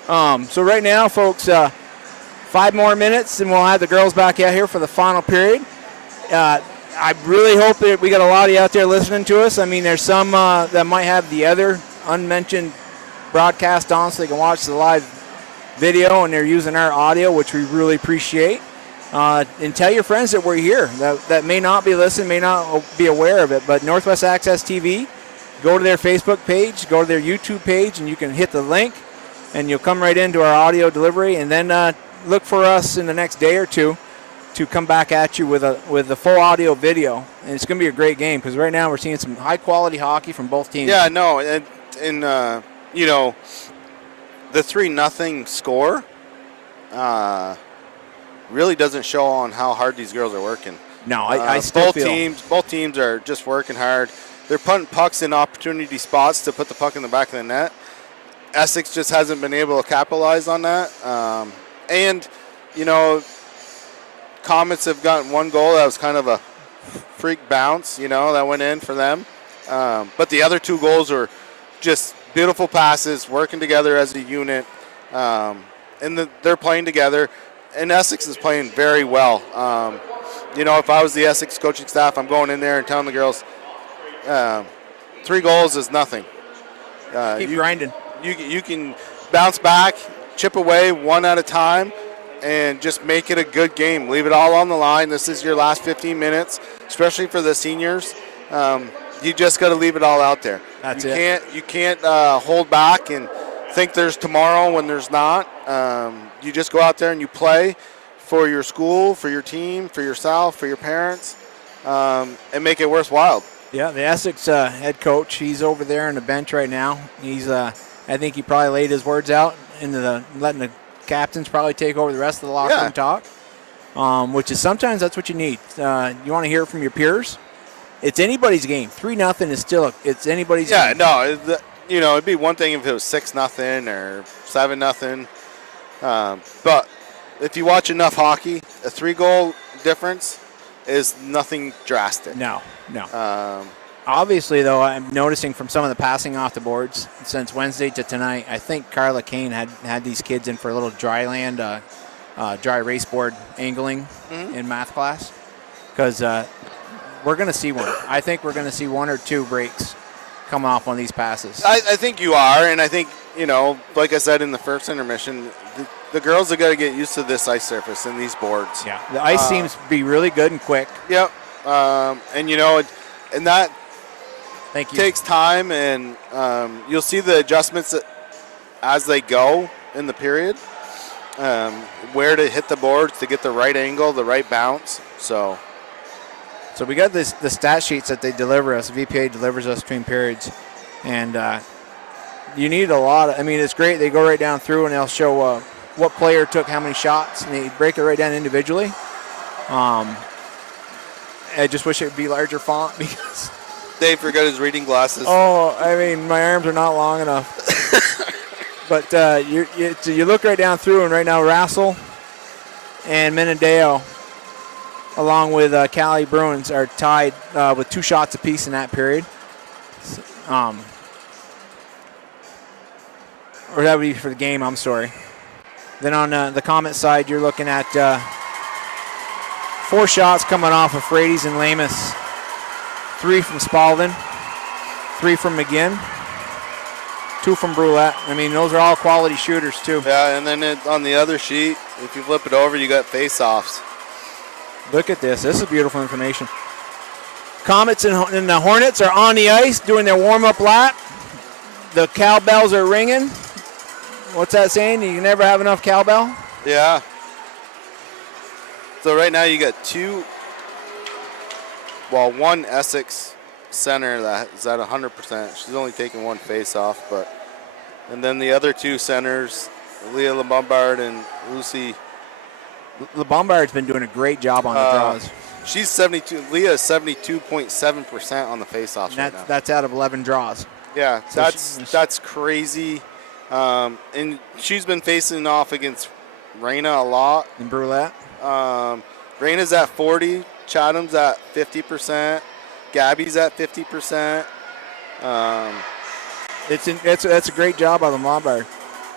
So right now, folks, 5 more minutes, and we'll have the girls back out here for the final period. I really hope that we got a lot of you out there listening to us. I mean, there's some that might have the other unmentioned broadcast on, so they can watch the live video, and they're using our audio, which we really appreciate. And tell your friends that we're here, that may not be listening, may not be aware of it. But Northwest Access TV, go to their Facebook page, go to their YouTube page, and you can hit the link, and you'll come right into our audio delivery. And then look for us in the next day or two to come back at you with the full audio video, and it's going to be a great game because right now we're seeing some high quality hockey from both teams. Yeah, no, and the 3-0 score really doesn't show on how hard these girls are working. No, I still both teams are just working hard. They're putting pucks in opportunity spots to put the puck in the back of the net. Essex just hasn't been able to capitalize on that, and Comets have gotten 1 goal that was kind of a freak bounce, that went in for them. But the other 2 goals were just beautiful passes, working together as a unit. And they're playing together. And Essex is playing very well. If I was the Essex coaching staff, I'm going in there and telling the girls, 3 goals is nothing. Keep grinding. You can bounce back, chip away one at a time, and just make it a good game. Leave it all on the line. This is your last 15 minutes, especially for the seniors. You just got to leave it all out there. You can't hold back and think there's tomorrow when there's not. You just go out there and you play for your school, for your team, for yourself, for your parents, and make it worthwhile. Yeah, the Essex head coach, he's over there on the bench right now. He's, I think he probably laid his words out into letting the captains probably take over the rest of the locker room talk, which is sometimes that's what you need. You want to hear it from your peers. It's anybody's game. 3-0 is still it's anybody's game. Yeah, no, it'd be one thing if it was 6-0 or 7-0. But if you watch enough hockey, a 3-goal difference is nothing drastic. No. Obviously, though, I'm noticing from some of the passing off the boards since Wednesday to tonight, I think Carla Kane had these kids in for a little dry race board angling in math class, because we're going to see one. I think we're going to see 1 or 2 breaks come off on these passes. I think you are, and I think, like I said in the first intermission, the girls have got to get used to this ice surface and these boards. Yeah, the ice seems to be really good and quick. Yep. And that Thank you. takes time, and you'll see the adjustments as they go in the period, where to hit the boards to get the right angle, the right bounce. So we got the stat sheets that they deliver us. VPA delivers us between periods, and you need a lot. It's great. They go right down through and they'll show what player took how many shots, and they break it right down individually. I just wish it would be larger font because Dave forgot his reading glasses. Oh, my arms are not long enough. But you look right down through, and right now Rassel and Menendeo, along with Cali Bruins, are tied with 2 shots apiece in that period. Or that would be for the game, I'm sorry. Then on the Comet side, you're looking at 4 shots coming off of Frades and Lamus. 3 from Spalding, 3 from McGinn, 2 from Brulette. Those are all quality shooters, too. Yeah, and then on the other sheet, if you flip it over, you got face-offs. Look at this. This is beautiful information. Comets and the Hornets are on the ice doing their warm-up lap. The cowbells are ringing. What's that saying? You can never have enough cowbell? Yeah. So right now you got 1 Essex center that is at 100%. She's only taking 1 face-off, and then the other 2 centers, Leah LeBombard and Lucy. LeBombard's been doing a great job on the draws. She's 72. Leah is 72.7% on the face-offs right now. That's out of 11 draws. Yeah, so that's crazy. And she's been facing off against Raina a lot. And Brulette. Raina's at 40. Chatham's at 50%. Gabby's at 50%. That's a great job by the Lombard.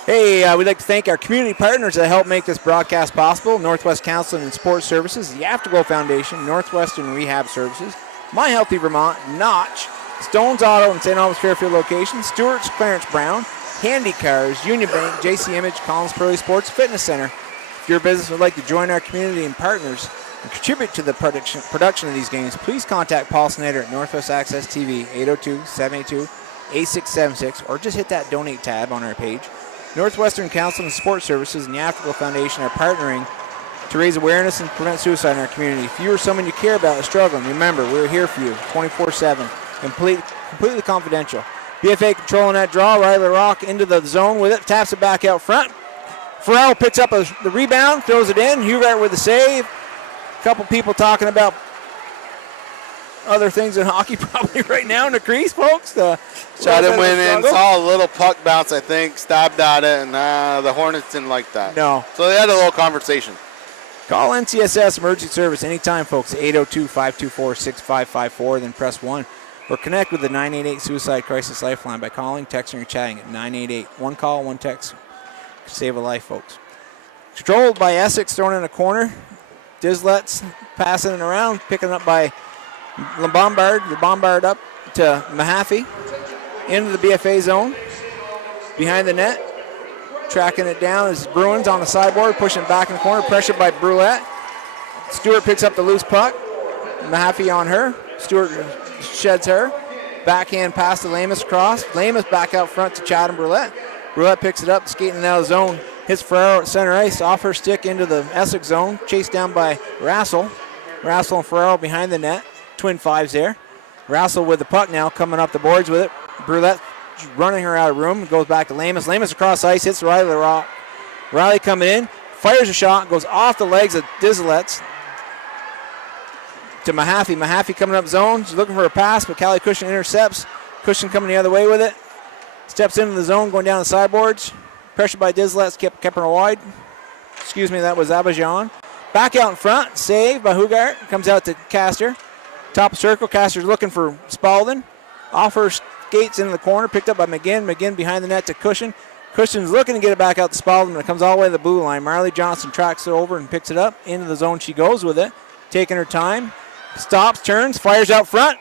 Hey, we'd like to thank our community partners that help make this broadcast possible: Northwest Counseling and Sports Services, the Afterglow Foundation, Northwestern Rehab Services, My Healthy Vermont, Notch, Stone's Auto and St. Albans Fairfield locations, Stewart's Clarence Brown, Handy Cars, Union Bank, JC Image, Collins Pearly Sports Fitness Center. If your business would like to join our community and partners and contribute to the production of these games, please contact Paul Snyder at Northwest Access TV, 802-782-8676, or just hit that donate tab on our page. Northwestern Council and Sports Services and the Afterglow Foundation are partnering to raise awareness and prevent suicide in our community. If you or someone you care about is struggling, remember, we're here for you 24/7, completely confidential. BFA controlling that draw. Riley Rock into the zone with it, taps it back out front. Farrell picks up the rebound, throws it in. Hugart with the save. A couple people talking about other things in hockey probably right now in the crease, folks. Chatham went in, saw a little puck bounce, I think, stabbed at it, and the Hornets didn't like that. No. So they had a little conversation. Call NCSS Emergency Service anytime, folks. 802-524-6554. Then press 1. Or connect with the 988 Suicide Crisis Lifeline by calling, texting, or chatting at 988. One call, one text. Save a life, folks. Controlled by Essex, thrown in a corner. Dislets passing it around, picking up by LeBombard. LeBombard up to Mahaffey. Into the BFA zone. Behind the net. Tracking it down is Bruins on the sideboard, pushing back in the corner, pressured by Brulette. Stewart picks up the loose puck. Mahaffey on her. Stewart sheds her. Backhand pass to Lamus across. Lamus back out front to Chad and Brulette. Brulette picks it up, skating out of the zone. Hits Ferraro at center ice, off her stick into the Essex zone. Chased down by Rassel. Rassel and Ferraro behind the net. Twin fives there. Rassel with the puck now, coming up the boards with it. Brulette running her out of room. Goes back to Lamus. Lamus across ice, hits Riley Rock. Riley coming in, fires a shot, goes off the legs of Dizelets to Mahaffey. Mahaffey coming up zone. She's looking for a pass, but Callie Cushion intercepts. Cushion coming the other way with it. Steps into the zone, going down the sideboards. Pressured by Dizelets, kept her wide. Excuse me, that was Abajan. Back out in front, saved by Hugart. Comes out to Castor. Top circle, Castor's looking for Spalding. Off her skates into the corner, picked up by McGinn. McGinn behind the net to Cushion. Cushion's looking to get it back out to Spalding, but it comes all the way to the blue line. Marley Johnson tracks it over and picks it up. Into the zone she goes with it. Taking her time. Stops, turns, fires out front.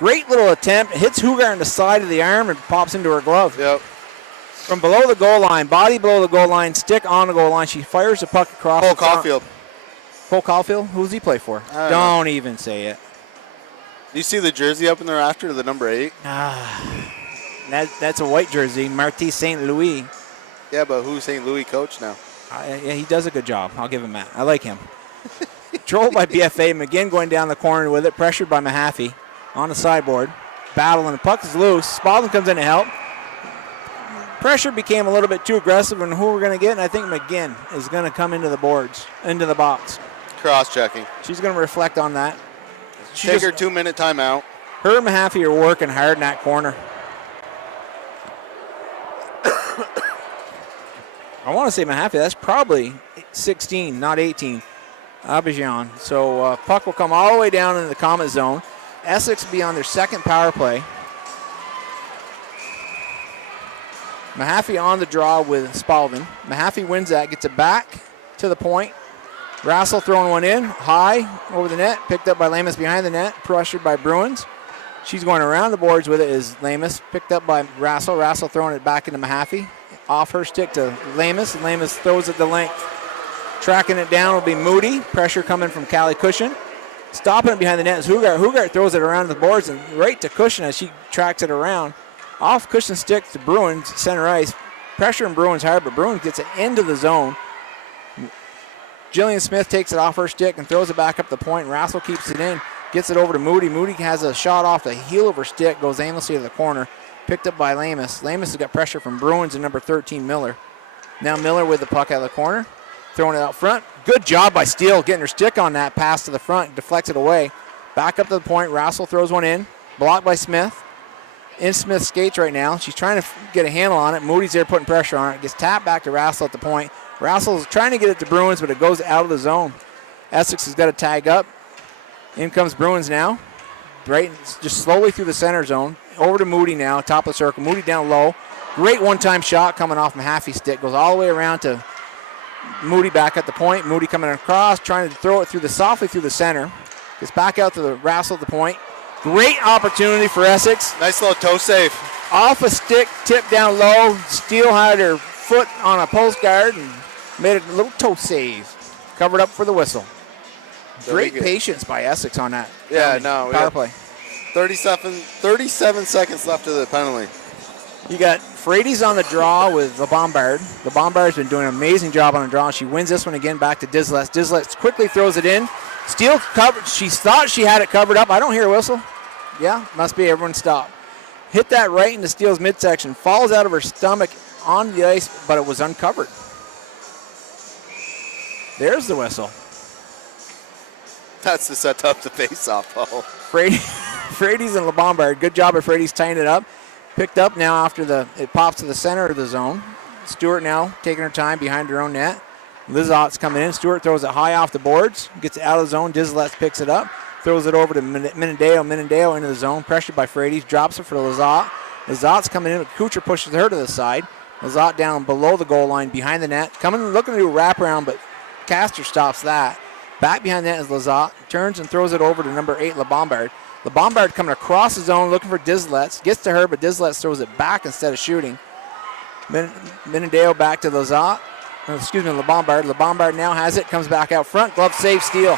Great little attempt. Hits Hugart in the side of the arm and pops into her glove. Yep. From below the goal line, body below the goal line, stick on the goal line. She fires the puck across. Cole Caulfield. Cole Caulfield? Who does he play for? Don't even say it. Do you see the jersey up in there after the number 8? That's a white jersey, Marty St. Louis. Yeah, but who's St. Louis coach now? Yeah, he does a good job. I'll give him that. I like him. Controlled by BFA. McGinn going down the corner with it. Pressured by Mahaffey on the sideboard. Battling. The puck is loose. Spalding comes in to help. Pressure became a little bit too aggressive, and who we're going to get, and I think McGinn is going to come into the boards, into the box. Cross-checking. She's going to reflect on that. Take her 2-minute timeout. Her and Mahaffey are working hard in that corner. I want to say Mahaffey, that's probably 16, not 18. Abijan. So puck will come all the way down into the Comet zone. Essex will be on their second power play. Mahaffey on the draw with Spalding. Mahaffey wins that, gets it back to the point. Rassel throwing one in, high over the net, picked up by Lamus behind the net, pressured by Bruins. She's going around the boards with it is Lamus, picked up by Rassel. Rassel throwing it back into Mahaffey. Off her stick to Lamus, and Lamus throws it the length. Tracking it down will be Moody. Pressure coming from Callie Cushion. Stopping it behind the net is Hugart. Hugart throws it around the boards and right to Cushion as she tracks it around. Off Cushion's stick to Bruins, center ice. Pressure in Bruins hard, but Bruins gets it into the zone. Jillian Smith takes it off her stick and throws it back up the point. Rassel keeps it in, gets it over to Moody. Moody has a shot off the heel of her stick, goes aimlessly to the corner. Picked up by Lamus. Lamus has got pressure from Bruins and number 13, Miller. Now Miller with the puck out of the corner, throwing it out front. Good job by Steele getting her stick on that pass to the front, deflects it away. Back up to the point. Rassel throws one in, blocked by Smith. In Smith skates right now. She's trying to get a handle on it. Moody's there putting pressure on it. Gets tapped back to Rassel at the point. Rassel's trying to get it to Bruins, but it goes out of the zone. Essex has got to tag up. In comes Bruins now. Right, just slowly through the center zone. Over to Moody now, top of the circle. Moody down low. Great one-time shot coming off Mahaffey's stick. Goes all the way around to Moody back at the point. Moody coming across, trying to throw it softly through the center. Gets back out to the Rassel at the point. Great opportunity for Essex. Nice little toe save. Off a stick, tip down low. Steele had her foot on a post guard and made a little toe save. Covered up for the whistle. Great patience by Essex on that. Yeah, no. Power play. 37 seconds left of the penalty. You got Frady's on the draw with LeBombard. LeBombard's been doing an amazing job on the draw. She wins this one again back to Dislets. Dislets quickly throws it in. Steele covered. She thought she had it covered up. I don't hear a whistle. Yeah, must be everyone stopped. Hit that right into Steele's midsection. Falls out of her stomach on the ice, but it was uncovered. There's the whistle. That's to set up the face-off, Paul. Frady's and LeBombard. Good job of Frady's tying it up. Picked up now after it pops to the center of the zone. Stewart now taking her time behind her own net. Lizot's coming in. Stewart throws it high off the boards. Gets it out of the zone. Dizlet picks it up. Throws it over to Menendeo. Menendeo into the zone. Pressured by Frades. Drops it for Lizot. Lizot's coming in. Kuchar pushes her to the side. Lizot down below the goal line behind the net. Coming looking to do a wraparound, but Castor stops that. Back behind the net is Lizot. Turns and throws it over to number 8, LeBombard. LeBombard coming across the zone looking for Dizlet. Gets to her, but Dizlet throws it back instead of shooting. Menendeo back to Lizot. Excuse me, LeBombard. LeBombard now has it. Comes back out front. Glove save, steal.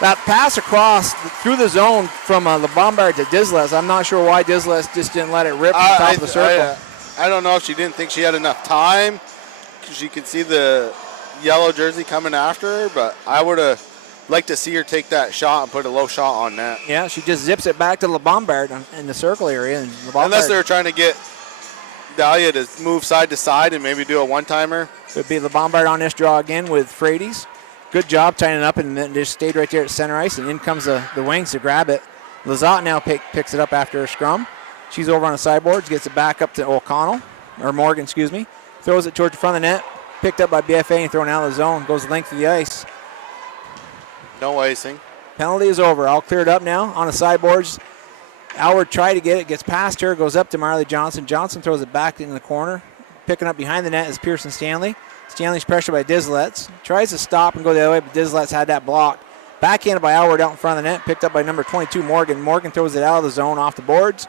That pass across through the zone from LeBombard to Dizlet. I'm not sure why Dizlet just didn't let it rip from the top of the circle. I don't know if she didn't think she had enough time because she could see the yellow jersey coming after her, but I would have liked to see her take that shot and put a low shot on net. Yeah, she just zips it back to LeBombard in the circle area. And unless they were trying to get Dahlia to move side to side and maybe do a one-timer. It would be LeBombard on this draw again with Frades. Good job tying it up, and then just stayed right there at center ice, and in comes the wings to grab it. Lizot now picks it up after a scrum. She's over on the sideboards, gets it back up to O'Connell, or Morgan, excuse me. Throws it towards the front of the net, picked up by BFA and thrown out of the zone. Goes the length of the ice. No icing. Penalty is over. All cleared up now on the sideboards. Howard tried to get it, gets past her, goes up to Marley Johnson. Johnson throws it back in the corner. Picking up behind the net is Pearson Stanley. Stanley's pressured by Dizlet. Tries to stop and go the other way, but Dizlet's had that blocked. Backhanded by Howard out in front of the net. Picked up by number 22, Morgan. Morgan throws it out of the zone off the boards.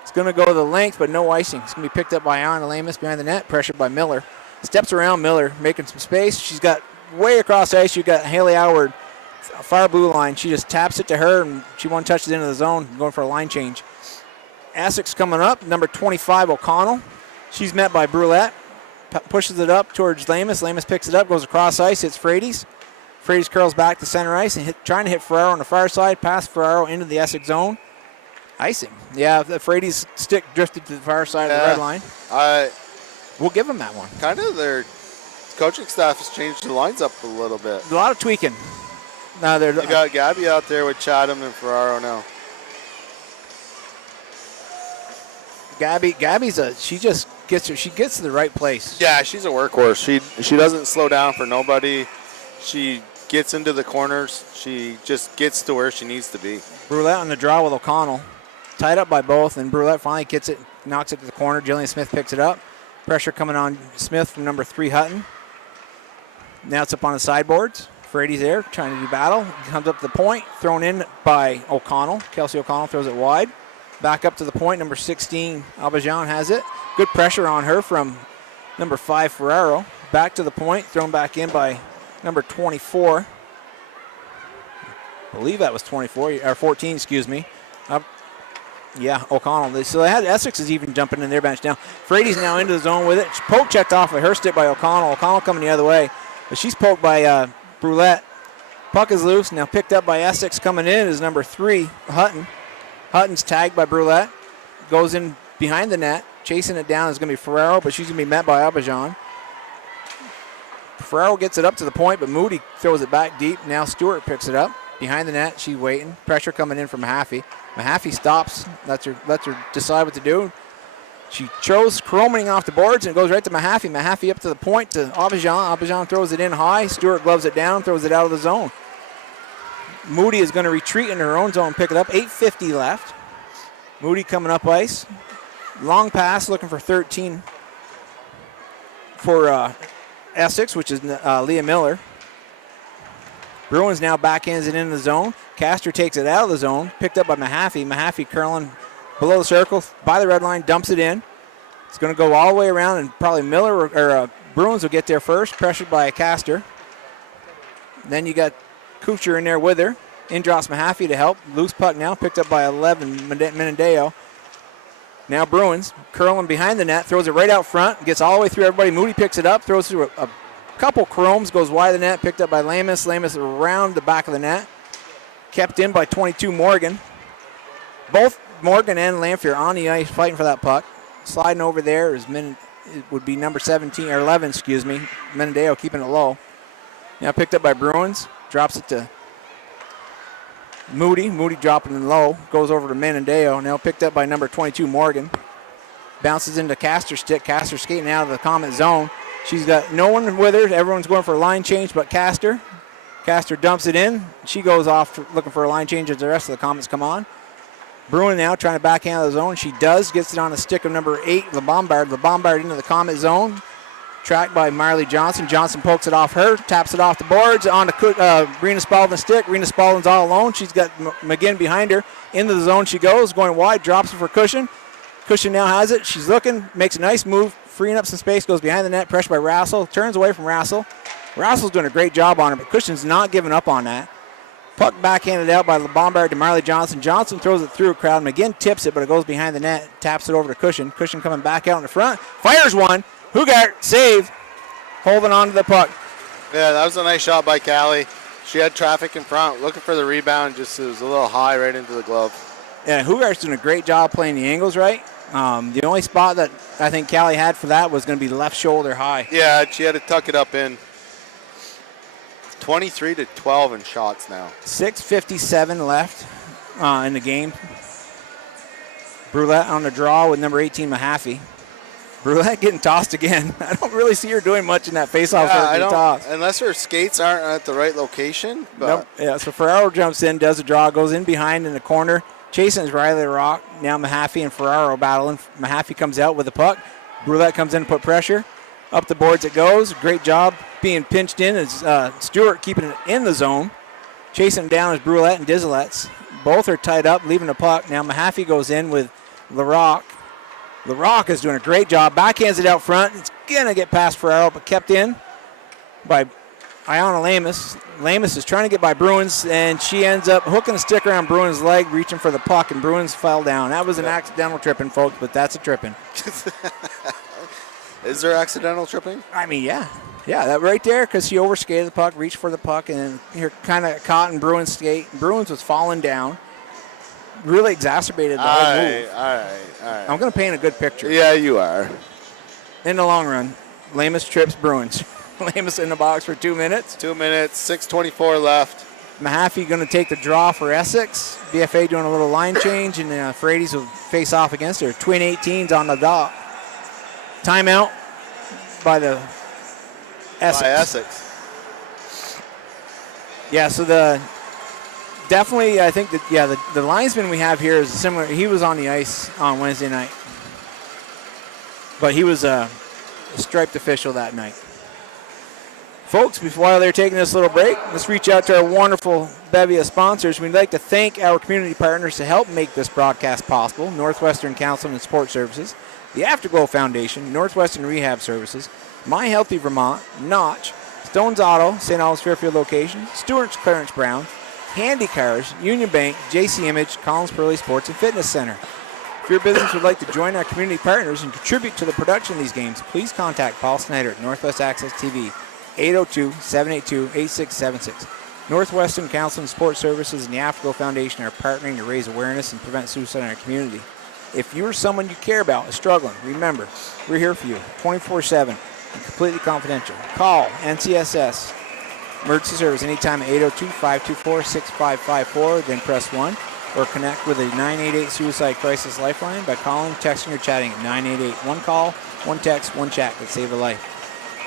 It's going to go the length, but no icing. It's going to be picked up by Anna Lamus behind the net, pressured by Miller. Steps around Miller, making some space. She's got way across the ice. You've got Haley Howard, far blue line. She just taps it to her, and she one touches into the zone, going for a line change. Essex coming up, number 25, O'Connell. She's met by Brulette. Pushes it up towards Lamus. Lamus picks it up, goes across ice, hits Frades. Frades curls back to center ice and trying to hit Ferraro on the far side. Pass Ferraro into the Essex zone. Icing. Yeah, the Frades stick drifted to the far side of the red line. We'll give them that one. Kind of their coaching staff has changed the lines up a little bit. A lot of tweaking. Now they got Gabby out there with Chatham and Ferraro now. Gabby's she gets to the right place. Yeah, she's a workhorse. She doesn't slow down for nobody. She gets into the corners. She just gets to where she needs to be. Brulette on the draw with O'Connell. Tied up by both, and Brulette finally gets it, knocks it to the corner. Jillian Smith picks it up. Pressure coming on Smith from number 3, Hutton. Now it's up on the sideboards. Frady's there trying to do battle. Comes up to the point, thrown in by O'Connell. Kelsey O'Connell throws it wide. Back up to the point, number 16, Aubergeon has it. Good pressure on her from number 5, Ferraro. Back to the point, thrown back in by number 24. I believe that was 24, or 14, excuse me. Yeah, O'Connell. So they had Essex is even jumping in their bench now. Frady's now into the zone with it. Poke checked off of her stick by O'Connell. O'Connell coming the other way, but she's poked by Brulette. Puck is loose, now picked up by Essex. Coming in is number 3, Hutton. Hutton's tagged by Brulette. Goes in behind the net. Chasing it down is going to be Ferraro, but she's going to be met by Aubergeon. Ferraro gets it up to the point, but Moody throws it back deep. Now Stewart picks it up. Behind the net, she's waiting. Pressure coming in from Mahaffey. Mahaffey stops, lets her decide what to do. She throws Cromaning off the boards and goes right to Mahaffey. Mahaffey up to the point to Aubergeon. Aubergeon throws it in high. Stewart gloves it down, throws it out of the zone. Moody is going to retreat in her own zone, pick it up. 8:50 left. Moody coming up ice. Long pass, looking for 13 for Essex, which is Leah Miller. Bruins now backhands it in the zone. Castor takes it out of the zone, picked up by Mahaffey. Mahaffey curling below the circle, by the red line, dumps it in. It's going to go all the way around, and probably Miller or Bruins will get there first, pressured by Castor. Then you got Kuchar in there with her. In drops Mahaffey to help. Loose puck now, picked up by 11, Menendeo. Now Bruins, curling behind the net, throws it right out front, gets all the way through everybody. Moody picks it up, throws through a couple chromes, goes wide of the net, picked up by Lamus. Lamus around the back of the net. Kept in by 22, Morgan. Both Morgan and Lamphere on the ice fighting for that puck. Sliding over there is it would be number 17, or 11, excuse me. Menendeo keeping it low. Now picked up by Bruins. Drops it to Moody. Moody dropping it low. Goes over to Menendeo. Now picked up by number 22, Morgan. Bounces into Castor's stick. Castor skating out of the Comet zone. She's got no one with her. Everyone's going for a line change but Castor. Castor dumps it in. She goes off looking for a line change as the rest of the Comets come on. Bruin now trying to backhand the zone. She does. Gets it on a stick of number 8, LeBombard. LeBombard into the Comet zone. Tracked by Marley Johnson. Johnson pokes it off her. Taps it off the boards. On to Rena Spalding's stick. Rena Spalding's all alone. She's got McGinn behind her. Into the zone she goes. Going wide. Drops it for Cushion. Cushion now has it. She's looking. Makes a nice move. Freeing up some space. Goes behind the net. Pressure by Rassel. Turns away from Rassel. Rassel's doing a great job on her, but Cushion's not giving up on that. Puck backhanded out by LeBombard to Marley Johnson. Johnson throws it through a crowd. McGinn tips it, but it goes behind the net. Taps it over to Cushion. Cushion coming back out in the front. Fires one. Hugart save. Holding on to the puck. Yeah, that was a nice shot by Callie. She had traffic in front, looking for the rebound. Just it was a little high right into the glove. Yeah, Hugart's doing a great job playing the angles right. The only spot that I think Callie had for that was going to be left shoulder high. Yeah, she had to tuck it up in. 23-12 in shots now. 6:57 left in the game. Brulette on the draw with number 18, Mahaffey. Brulette getting tossed again. I don't really see her doing much in that faceoff. Toss. Unless her skates aren't at the right location. But. Nope. Yeah, so Ferraro jumps in, does a draw, goes in behind in the corner. Chasing is Riley Rock. Now Mahaffey and Ferraro battling. Mahaffey comes out with the puck. Brulette comes in to put pressure. Up the boards it goes. Great job being pinched in as Stewart keeping it in the zone. Chasing down is Brulette and Dizelets. Both are tied up, leaving the puck. Now Mahaffey goes in with LaRock. LaRock is doing a great job. Backhands it out front. It's going to get past Ferraro, but kept in by Iona Lamus. Lamus is trying to get by Bruins, and she ends up hooking a stick around Bruins' leg, reaching for the puck, and Bruins fell down. That was an accidental tripping, folks, but that's a tripping. Is there accidental tripping? I mean, yeah. Yeah, that right there, because she overskated the puck, reached for the puck, and you're kind of caught in Bruins' skate. Bruins was falling down. Really exacerbated the whole move. All right. I'm going to paint a good picture. Yeah, you are. In the long run, Lamus trips Bruins. Lamus in the box for 2 minutes. 2 minutes, 6:24 left. Mahaffey going to take the draw for Essex. BFA doing a little line change, and Frades will face off against her. Twin 18s on the dot. Timeout by the Essex. By Essex. Yeah, so definitely I think that, the linesman we have here is similar. He was on the ice on Wednesday night, but he was a striped official that night. Folks, while they're taking this little break, let's reach out to our wonderful bevy of sponsors. We'd like to thank our community partners to help make this broadcast possible: Northwestern Counseling and Support Services, the Afterglow Foundation, Northwestern Rehab Services, My Healthy Vermont, Notch, Stone's Auto, St. Albans Fairfield location, Stewart's Clarence Brown, Handy Cars, Union Bank, JC Image, Collins Pearly Sports and Fitness Center. If your business would like to join our community partners and contribute to the production of these games, please contact Paul Snyder at Northwest Access TV, 802-782-8676. Northwestern Council and Support Services and the Afterglow Foundation are partnering to raise awareness and prevent suicide in our community. If you or someone you care about is struggling, remember, we're here for you 24/7 and completely confidential. Call NCSS Emergency Service anytime at 802-524-6554, then press 1, or connect with a 988 Suicide Crisis Lifeline by calling, texting, or chatting at 988. One call, one text, one chat could save a life.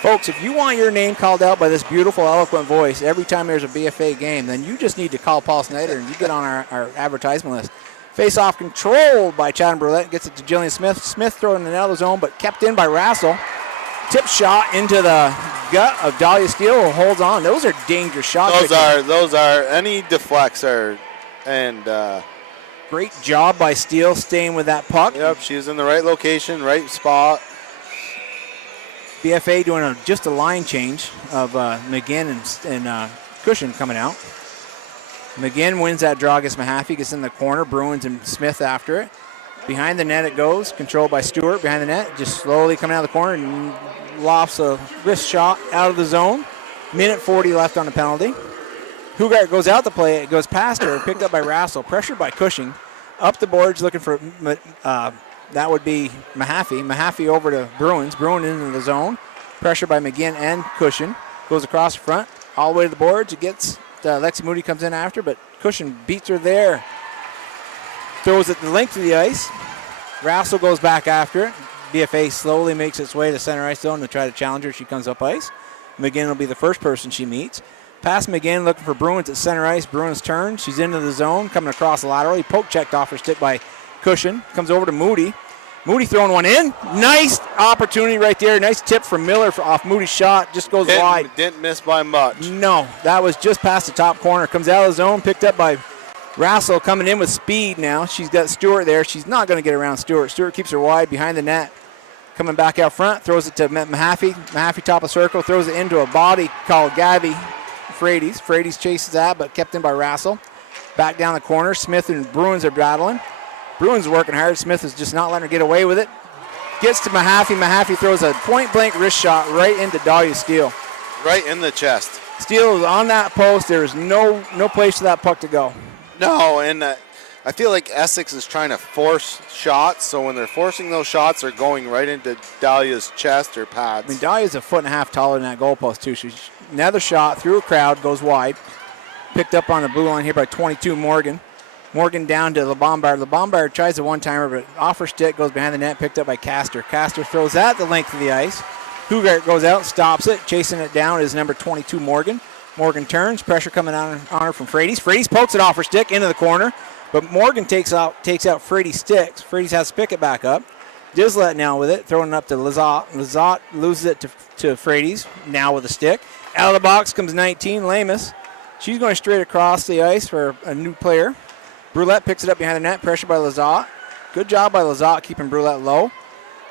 Folks, if you want your name called out by this beautiful, eloquent voice every time there's a BFA game, then you just need to call Paul Snyder and you get on our advertisement list. Face-off controlled by Chad Brulette, gets it to Jillian Smith. Smith throwing it out of the zone, but kept in by Rassel. Tip shot into the gut of Dahlia Steele, who holds on. Those are dangerous shots. Those are any deflects are, and great job by Steele staying with that puck. Yep, she's in the right location, right spot. BFA doing just a line change of McGinn and Cushion coming out. McGinn wins that draw against Mahaffey, gets in the corner. Bruins and Smith after it. Behind the net it goes, controlled by Stewart. Behind the net, just slowly coming out of the corner and lofts a wrist shot out of the zone. Minute 40 left on the penalty. Hugart goes out to play it, goes past her, picked up by Rassel, pressured by Cushing. Up the boards looking for, that would be Mahaffey. Mahaffey over to Bruins. Bruin into the zone. Pressure by McGinn and Cushion. Goes across the front, all the way to the boards. It gets, Lexi Moody comes in after, but Cushion beats her there. Throws it the length of the ice. Rassel goes back after it. BFA slowly makes its way to center ice zone to try to challenge her. She comes up ice. McGinn will be the first person she meets. Pass McGinn looking for Bruins at center ice. Bruins turn. She's into the zone, coming across laterally. Poke checked off her stick by Cushion. Comes over to Moody. Moody throwing one in. Nice opportunity right there. Nice tip from Miller off Moody's shot. Just goes wide. Didn't miss by much. No, that was just past the top corner. Comes out of the zone, picked up by Rassel, coming in with speed now. She's got Stewart there. She's not going to get around Stewart. Stewart keeps her wide behind the net. Coming back out front, throws it to Mahaffey. Mahaffey top of circle, throws it into a body called Gabby Frades. Frades chases that, but kept in by Rassel. Back down the corner, Smith and Bruins are battling. Bruins working hard. Smith is just not letting her get away with it. Gets to Mahaffey. Mahaffey throws a point-blank wrist shot right into Dahlia Steele. Right in the chest. Steele is on that post. There is no place for that puck to go. No, and I feel like Essex is trying to force shots, so when they're forcing those shots, they're going right into Dahlia's chest or pads. I mean, Dahlia's a foot and a half taller than that goalpost, too. She's another shot through a crowd, goes wide. Picked up on the blue line here by 22 Morgan. Morgan down to LeBombard. LeBombard tries a one-timer, but off her stick, goes behind the net, picked up by Castor. Castor throws that the length of the ice. Hugart goes out, stops it. Chasing it down is number 22 Morgan. Morgan turns, pressure coming on her from Frades. Frades pokes it off her stick into the corner, but Morgan takes out Frades' sticks. Frades has to pick it back up. Dislett now with it, throwing it up to Lizotte. Lizotte loses it to Frades, now with a stick. Out of the box comes 19, Lamus. She's going straight across the ice for a new player. Brulette picks it up behind the net, pressure by Lizotte. Good job by Lizotte keeping Brulette low.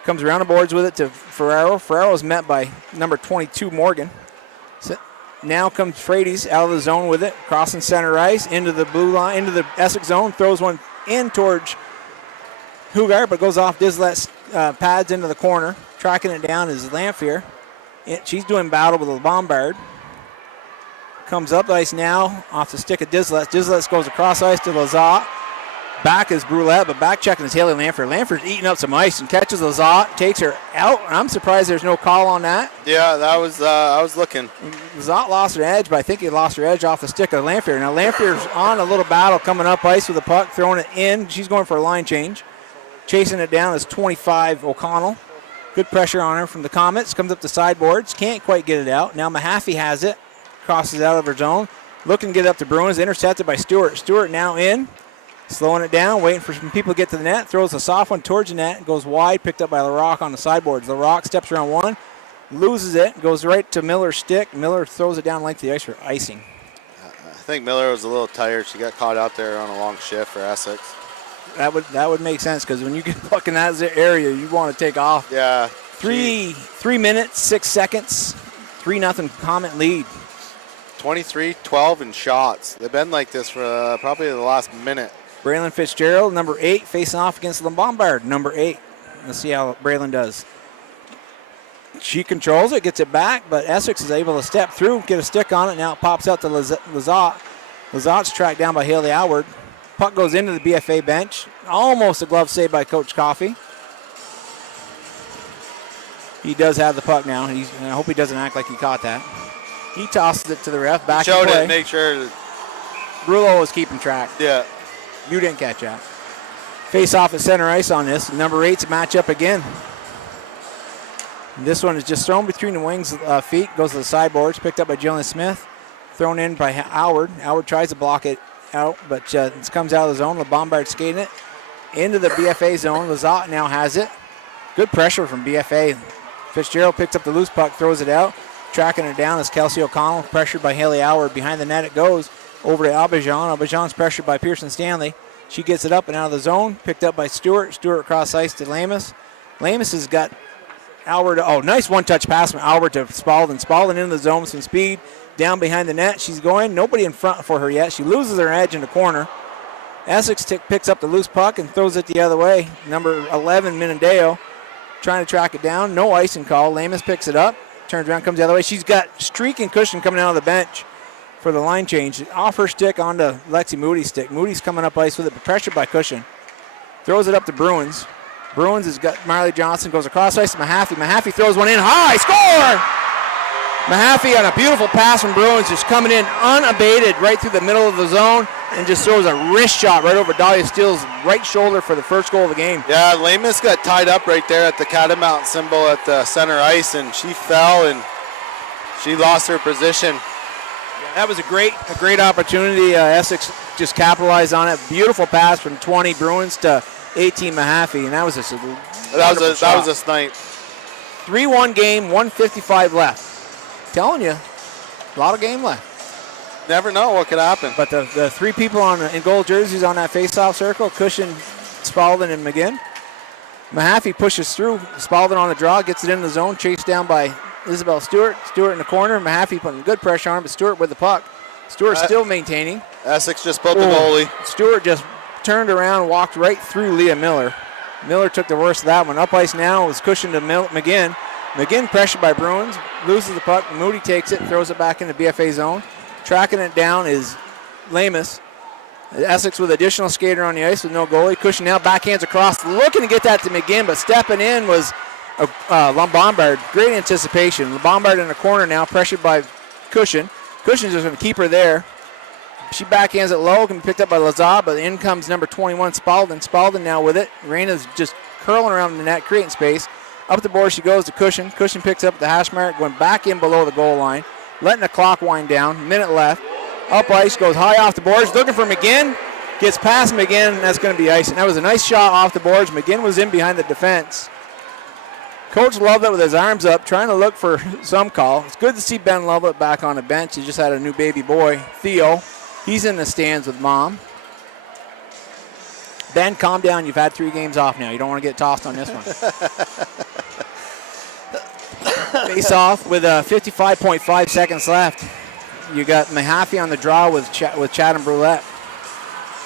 Comes around the boards with it to Ferraro. Ferraro is met by number 22 Morgan. So now comes Frades out of the zone with it, crossing center ice into the blue line, into the Essex zone, throws one in towards Hugart, but goes off Dislet's pads into the corner. Tracking it down is Lamphere. She's doing battle with LeBombard. Comes up ice now off the stick of Dislet. Dislet goes across ice to Lizotte. Back is Brulette, but back checking is Haley Lamphere. Lamphere's eating up some ice and catches Lizotte, takes her out. I'm surprised there's no call on that. Yeah, that was I was looking. Lizotte lost her edge, but I think he lost her edge off the stick of Lamphere. Now Lamphere's on a little battle coming up ice with the puck, throwing it in. She's going for a line change. Chasing it down is 25 O'Connell. Good pressure on her from the Comets. Comes up the sideboards. Can't quite get it out. Now Mahaffey has it. Crosses out of her zone. Looking to get up to Bruins. Intercepted by Stewart. Stewart now in. Slowing it down. Waiting for some people to get to the net. Throws a soft one towards the net. Goes wide. Picked up by LaRocque on the sideboards. LaRocque steps around one. Loses it. Goes right to Miller's stick. Miller throws it down length of the ice for icing. I think Miller was a little tired. She got caught out there on a long shift for Essex. That would make sense because when you get puck in that area, you want to take off. Yeah. 3 minutes, 6 seconds. 3-0 Comet lead. 23-12 in shots. They've been like this for probably the last minute. Braylon Fitzgerald, number 8, facing off against LeBombard, number 8. Let's see how Braylon does. She controls it, gets it back, but Essex is able to step through, get a stick on it. Now it pops out to Lizotte. Lizotte's tracked down by Haley Howard. Puck goes into the BFA bench. Almost a glove save by Coach Coffey. He does have the puck now. I hope he doesn't act like he caught that. He tosses it to the ref. Back in play. Showed it. Make sure. Brulo was keeping track. Yeah. You didn't catch that. Face off at center ice on this. Number 8's match up again. And this one is just thrown between the wings' feet. Goes to the sideboards. Picked up by Jillian Smith. Thrown in by Howard. Howard tries to block it out, but it comes out of the zone. LeBombard skating it into the BFA zone. Lizotte now has it. Good pressure from BFA. Fitzgerald picks up the loose puck, throws it out. Tracking it down is Kelsey O'Connell, pressured by Haley Howard. Behind the net it goes over to Aubergeon. Aubergeon's pressured by Pearson Stanley. She gets it up and out of the zone. Picked up by Stewart. Stewart cross ice to Lamus. Lamus has got Albert. Oh, nice one-touch pass from Albert to Spalding. Spalding into the zone with some speed. Down behind the net. She's going. Nobody in front for her yet. She loses her edge in the corner. Essex picks up the loose puck and throws it the other way. Number 11, Minadeo, trying to track it down. No icing call. Lamus picks it up. Turns around, comes the other way. She's got Streak and Cushion coming out of the bench for the line change. Off her stick onto Lexi Moody's stick. Moody's coming up ice with it, but pressured by Cushion. Throws it up to Bruins. Bruins has got Marley Johnson, goes across ice to Mahaffey. Mahaffey throws one in high. Score! Mahaffey on a beautiful pass from Bruins, just coming in unabated right through the middle of the zone. and just throws a wrist shot right over Dahlia Steele's right shoulder for the first goal of the game. Yeah, Lamus got tied up right there at the Catamount symbol at the center ice, and she fell and she lost her position. Yeah, that was a great opportunity. Essex just capitalized on it. Beautiful pass from 20 Bruins to 18 Mahaffey, and that was just that was a snipe. 3-1 game, 1:55 left. Telling you, a lot of game left. Never know what could happen. But the three people in gold jerseys on that face-off circle, Cushion, Spalding, and McGinn. Mahaffey pushes through. Spalding on the draw, gets it in the zone, chased down by Isabel Stewart. Stewart in the corner. Mahaffey putting good pressure on him, but Stewart with the puck. Stewart still maintaining. Essex just pulled the goalie. Stewart just turned around, walked right through Leah Miller. Miller took the worst of that one. Up ice now was Cushion to McGinn. McGinn pressured by Bruins, loses the puck. Moody takes it, throws it back into BFA zone. Tracking it down is Lamus. Essex with additional skater on the ice with no goalie. Cushion now backhands across, looking to get that to McGinn, but stepping in was Lombard. Great anticipation. Lombard in the corner now, pressured by Cushion. Cushion's just going to keep her there. She backhands it low, can be picked up by Lazar, but in comes number 21, Spalding. Spalding now with it. Reina's just curling around the net, creating space. Up the board she goes to Cushion. Cushion picks up the hash mark, going back in below the goal line, letting the clock wind down. Minute left. Up ice, goes high off the boards, looking for McGinn. Gets past McGinn, and that's going to be ice. And that was a nice shot off the boards. McGinn was in behind the defense. Coach Lovelet with his arms up, trying to look for some call. It's good to see Ben Lovelet back on the bench. He just had a new baby boy, Theo. He's in the stands with Mom. Ben, calm down. You've had 3 games off now. You don't want to get tossed on this one. Face off with 55.5 seconds left. You got Mahaffey on the draw with Chatham Brulette.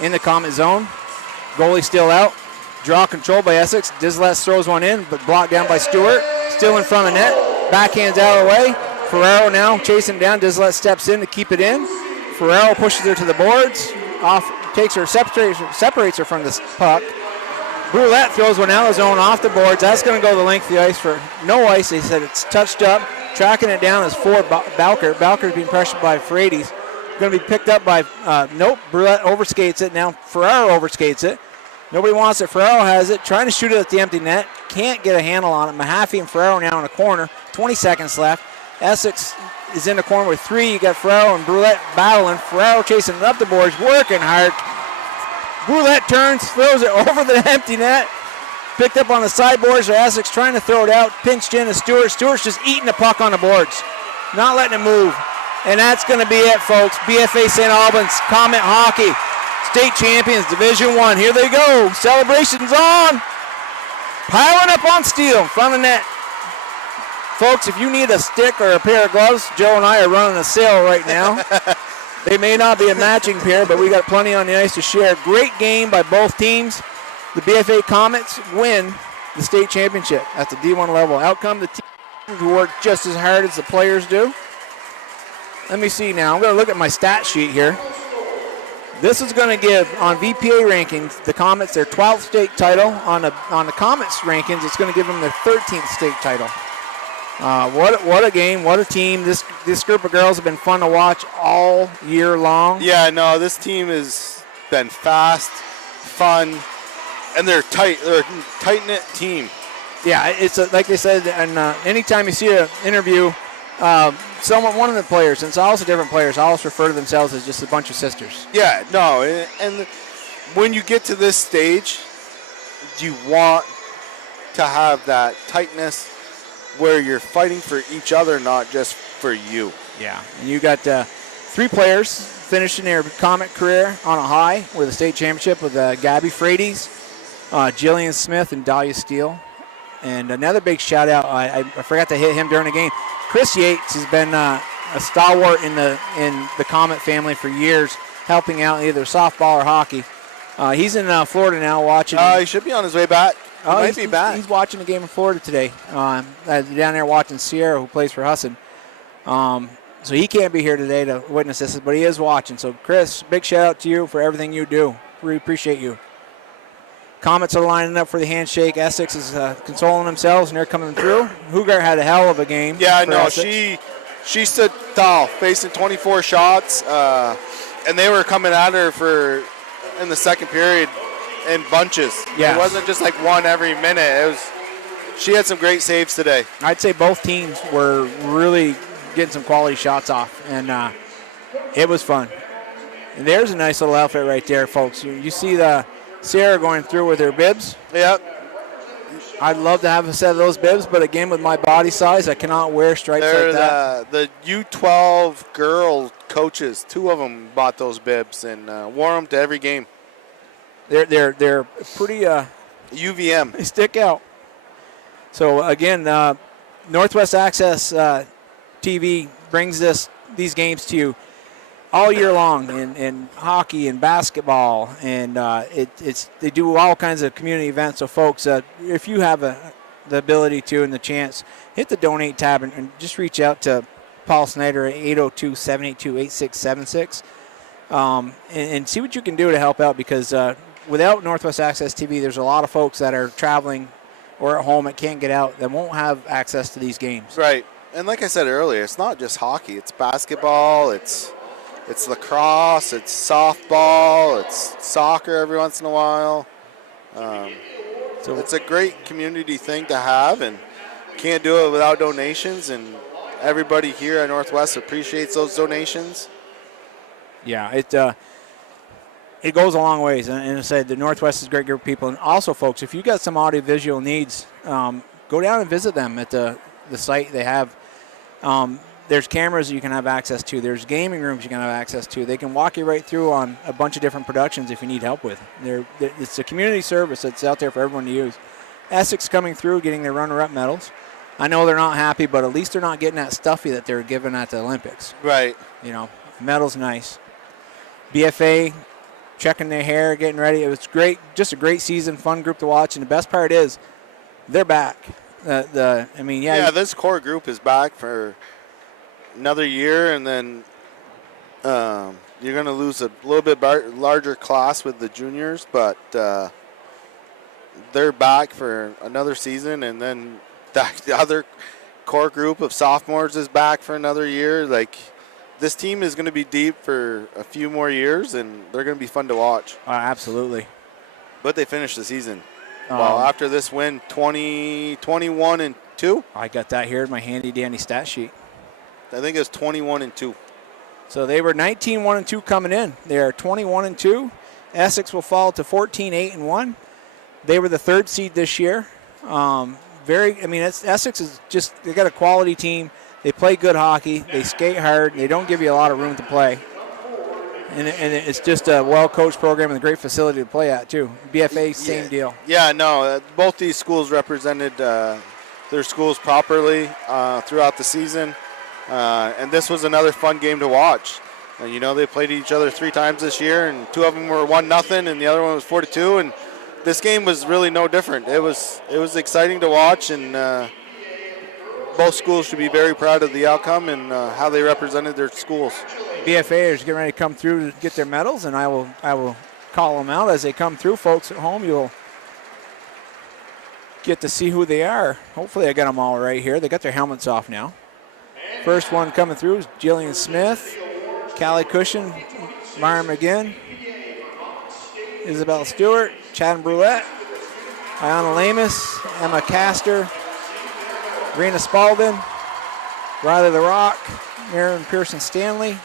In the Comet zone. Goalie still out. Draw controlled by Essex. Dislett throws one in, but blocked down by Stewart. Still in front of net. Backhands out of the way. Ferrero now chasing down. Dislett steps in to keep it in. Ferrero pushes her to the boards. Off, takes her, separates her from the puck. Brulette throws one out of the zone off the boards. That's going to go the length of the ice for no ice. They said it's touched up. Tracking it down is for Bowker. Bowker's being pressured by Frades. Going to be picked up by, nope, Brulette overskates it. Now Ferrero overskates it. Nobody wants it. Ferrero has it. Trying to shoot it at the empty net. Can't get a handle on it. Mahaffey and Ferrero now in the corner. 20 seconds left. Essex is in the corner with 3. You got Ferrero and Brulette battling. Ferrero chasing it up the boards, working hard. Brulette turns, throws it over the empty net. Picked up on the sideboards. Essex trying to throw it out. Pinched in to Stewart. Stewart's just eating the puck on the boards. Not letting it move. And that's going to be it, folks. BFA St. Albans, Comet Hockey, state champions, Division 1. Here they go. Celebrations on. Piling up on steel in front of net. Folks, if you need a stick or a pair of gloves, Joe and I are running a sale right now. They may not be a matching pair, but we got plenty on the ice to share. Great game by both teams. The BFA Comets win the state championship at the D1 level. Outcome, the teams who work just as hard as the players do. Let me see now. I'm going to look at my stat sheet here. This is going to give, on VPA rankings, the Comets their 12th state title. On the Comets rankings, it's going to give them their 13th state title. What a game, what a team. This group of girls have been fun to watch all year long. Yeah, no, this team has been fast, fun, and they're tight. They're a tight-knit team. Yeah, it's like they said, and anytime you see an interview, one of the players, and it's also different players, always refer to themselves as just a bunch of sisters. Yeah, no, and when you get to this stage, you want to have that tightness where you're fighting for each other, not just for you. Yeah, and you got 3 players finishing their Comet career on a high with a state championship with Gabby Frades, Jillian Smith, and Dahlia Steele. And another big shout out, I forgot to hit him during the game. Chris Yates has been a stalwart in the Comet family for years, helping out either softball or hockey. He's in Florida now watching. He should be on his way back. He might be back. He's watching the game in Florida today. Down there watching Sierra, who plays for Husson. So he can't be here today to witness this, but he is watching. So, Chris, big shout out to you for everything you do. We appreciate you. Comets are lining up for the handshake. Essex is consoling themselves, and they're coming through. Hugart had a hell of a game. Yeah, no, Essex. she stood tall, facing 24 shots, and they were coming at her in the second period in bunches. Yeah. It wasn't just like one every minute. She had some great saves today. I'd say both teams were really getting some quality shots off, and it was fun. And there's a nice little outfit right there, folks. You see the Sierra going through with her bibs. Yep. I'd love to have a set of those bibs, but again, with my body size, I cannot wear stripes like that. The U12 girl coaches, 2 of them bought those bibs and wore them to every game. They're pretty UVM. They stick out. So again, Northwest Access TV brings these games to you all year long in hockey and basketball, and they do all kinds of community events. So folks, if you have the ability to and the chance, hit the donate tab and just reach out to Paul Snyder at 802-782-8676 and see what you can do to help out, because without Northwest Access TV, there's a lot of folks that are traveling or at home that can't get out that won't have access to these games. Right. And like I said earlier, it's not just hockey. It's basketball. It's lacrosse. It's softball. It's soccer every once in a while. So it's a great community thing to have, and can't do it without donations. And everybody here at Northwest appreciates those donations. Yeah, it goes a long ways. And I said the Northwest is a great group of people. And also, folks, if you got some audiovisual needs, go down and visit them at the site they have. There's cameras you can have access to. There's gaming rooms you can have access to. They can walk you right through on a bunch of different productions if you need help with. It's a community service that's out there for everyone to use. Essex coming through, getting their runner-up medals. I know they're not happy, but at least they're not getting that stuffy that they were given at the Olympics. Right. You know, medal's nice. BFA checking their hair, getting ready. It was great, just a great season, fun group to watch. And the best part is they're back. This core group is back for another year, and then you're going to lose a little bit larger class with the juniors, but they're back for another season, and then the other core group of sophomores is back for another year. Like, this team is going to be deep for a few more years, and they're going to be fun to watch. Absolutely. But they finished the season. After this win, 21-2. I got that here in my handy-dandy stat sheet. I think it was 21-2. So they were 19-1-2 coming in. They are 21-2. Essex will fall to 14-8-1. They were the 3rd seed this year. Essex is just, they got a quality team. They play good hockey. They skate hard. They don't give you a lot of room to play. And it's just a well-coached program and a great facility to play at, too. BFA, same deal. Yeah, no, both these schools represented their schools properly throughout the season. And this was another fun game to watch. They played each other 3 times this year, and 2 of them were 1-0, and the other one was 4-2. And this game was really no different. It was exciting to watch, and both schools should be very proud of the outcome and how they represented their schools. BFA is getting ready to come through to get their medals, and I will call them out as they come through. Folks at home, you'll get to see who they are. Hopefully I got them all right here. They got their helmets off now. First one coming through is Jillian Smith, Callie Cushion, Myra McGinn, Isabel Stewart, Chadden Brulette, Ayana Lamus, Emma Castor, Rena Spalding, Riley The Rock, Marilyn Pearson Stanley.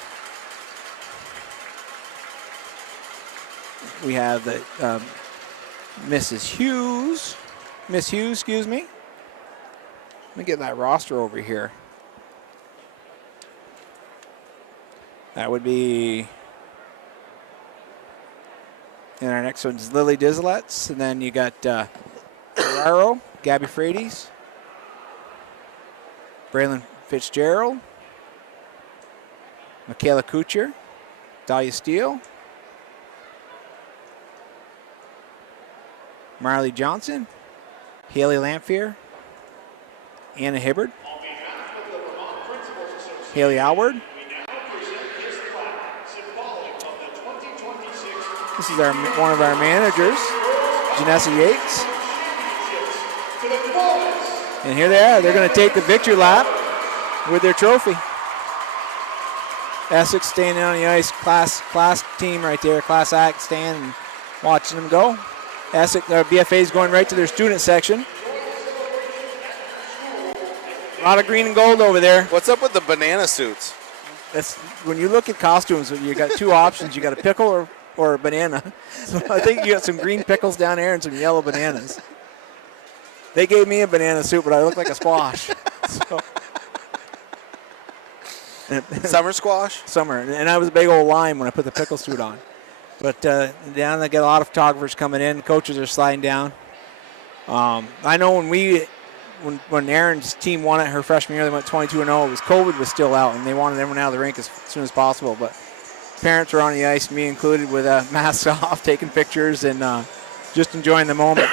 We have the Miss Hughes, excuse me. Let me get that roster over here. That would be, and our next one's Lily Dizletts, and then you got Ferraro, Gabby Frades, Braylon Fitzgerald, Michaela Kuchar, Dahlia Steele, Marley Johnson, Haley Lamphere, Anna Hibbard, Haley Alward. This is one of our managers, Janessa Yates. And here they are. They're going to take the victory lap with their trophy. Essex standing on the ice, class team right there, class act stand and watching them go. Essex, BFA is going right to their student section. A lot of green and gold over there. What's up with the banana suits? That's, when you look at costumes, you got two options. You got a pickle or a banana. So I think you got some green pickles down there and some yellow bananas. They gave me a banana suit, but I look like a squash. So. Summer squash? Summer. And I was a big old lime when I put the pickle suit on. But down they got a lot of photographers coming in. Coaches are sliding down. I know when Erin's team won it her freshman year, they went 22-0. It was COVID was still out, and they wanted everyone out of the rink as soon as possible. But parents were on the ice, me included, with masks off, taking pictures and just enjoying the moment.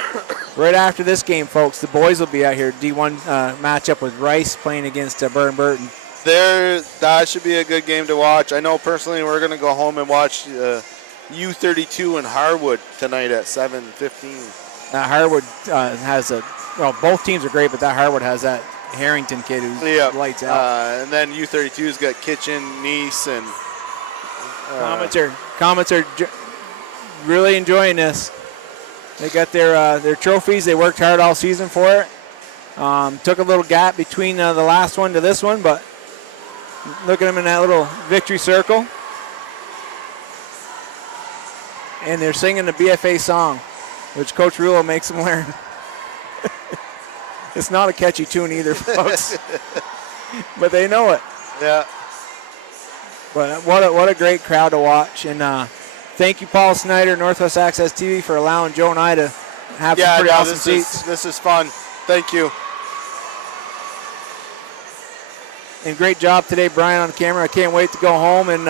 Right after this game, folks, the boys will be out here. D1 matchup with Rice playing against Burton. That should be a good game to watch. I know personally we're going to go home and watch U32 in Harwood tonight at 7:15. Harwood has both teams are great, but that Harwood has that Harrington kid who's lights out. And then U32's got Kitchen, Nice, and Comets are really enjoying this. They got their trophies. They worked hard all season for it. Took a little gap between the last one to this one, but look at them in that little victory circle. And they're singing the BFA song, which Coach Rulo makes them learn. It's not a catchy tune either, folks. But they know it. Yeah. But what a great crowd to watch. And thank you, Paul Snyder, Northwest Access TV, for allowing Joe and I to have some pretty awesome seats. This is fun. Thank you. And great job today, Brian, on camera. I can't wait to go home and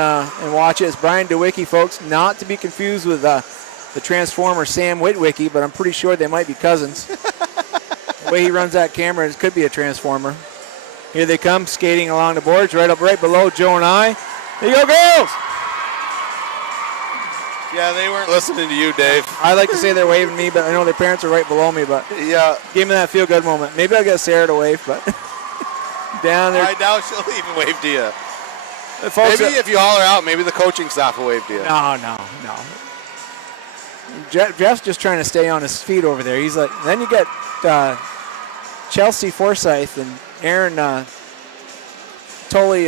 watch it. It's Brian DeWicki, folks, not to be confused with the Transformer Sam Witwicky, but I'm pretty sure they might be cousins. The way he runs that camera, it could be a Transformer. Here they come, skating along the boards, right below Joe and I. There you go, girls! Yeah, they weren't listening to you, Dave. I like to say they're waving me, but I know their parents are right below me, but yeah, give me that feel-good moment. Maybe I'll get Sarah to wave, but down there. I doubt she'll even wave to you. Maybe if you holler out, maybe the coaching staff will wave to you. No. Jeff's just trying to stay on his feet over there. He's like, then you get Chelsea Forsyth and Aaron Tully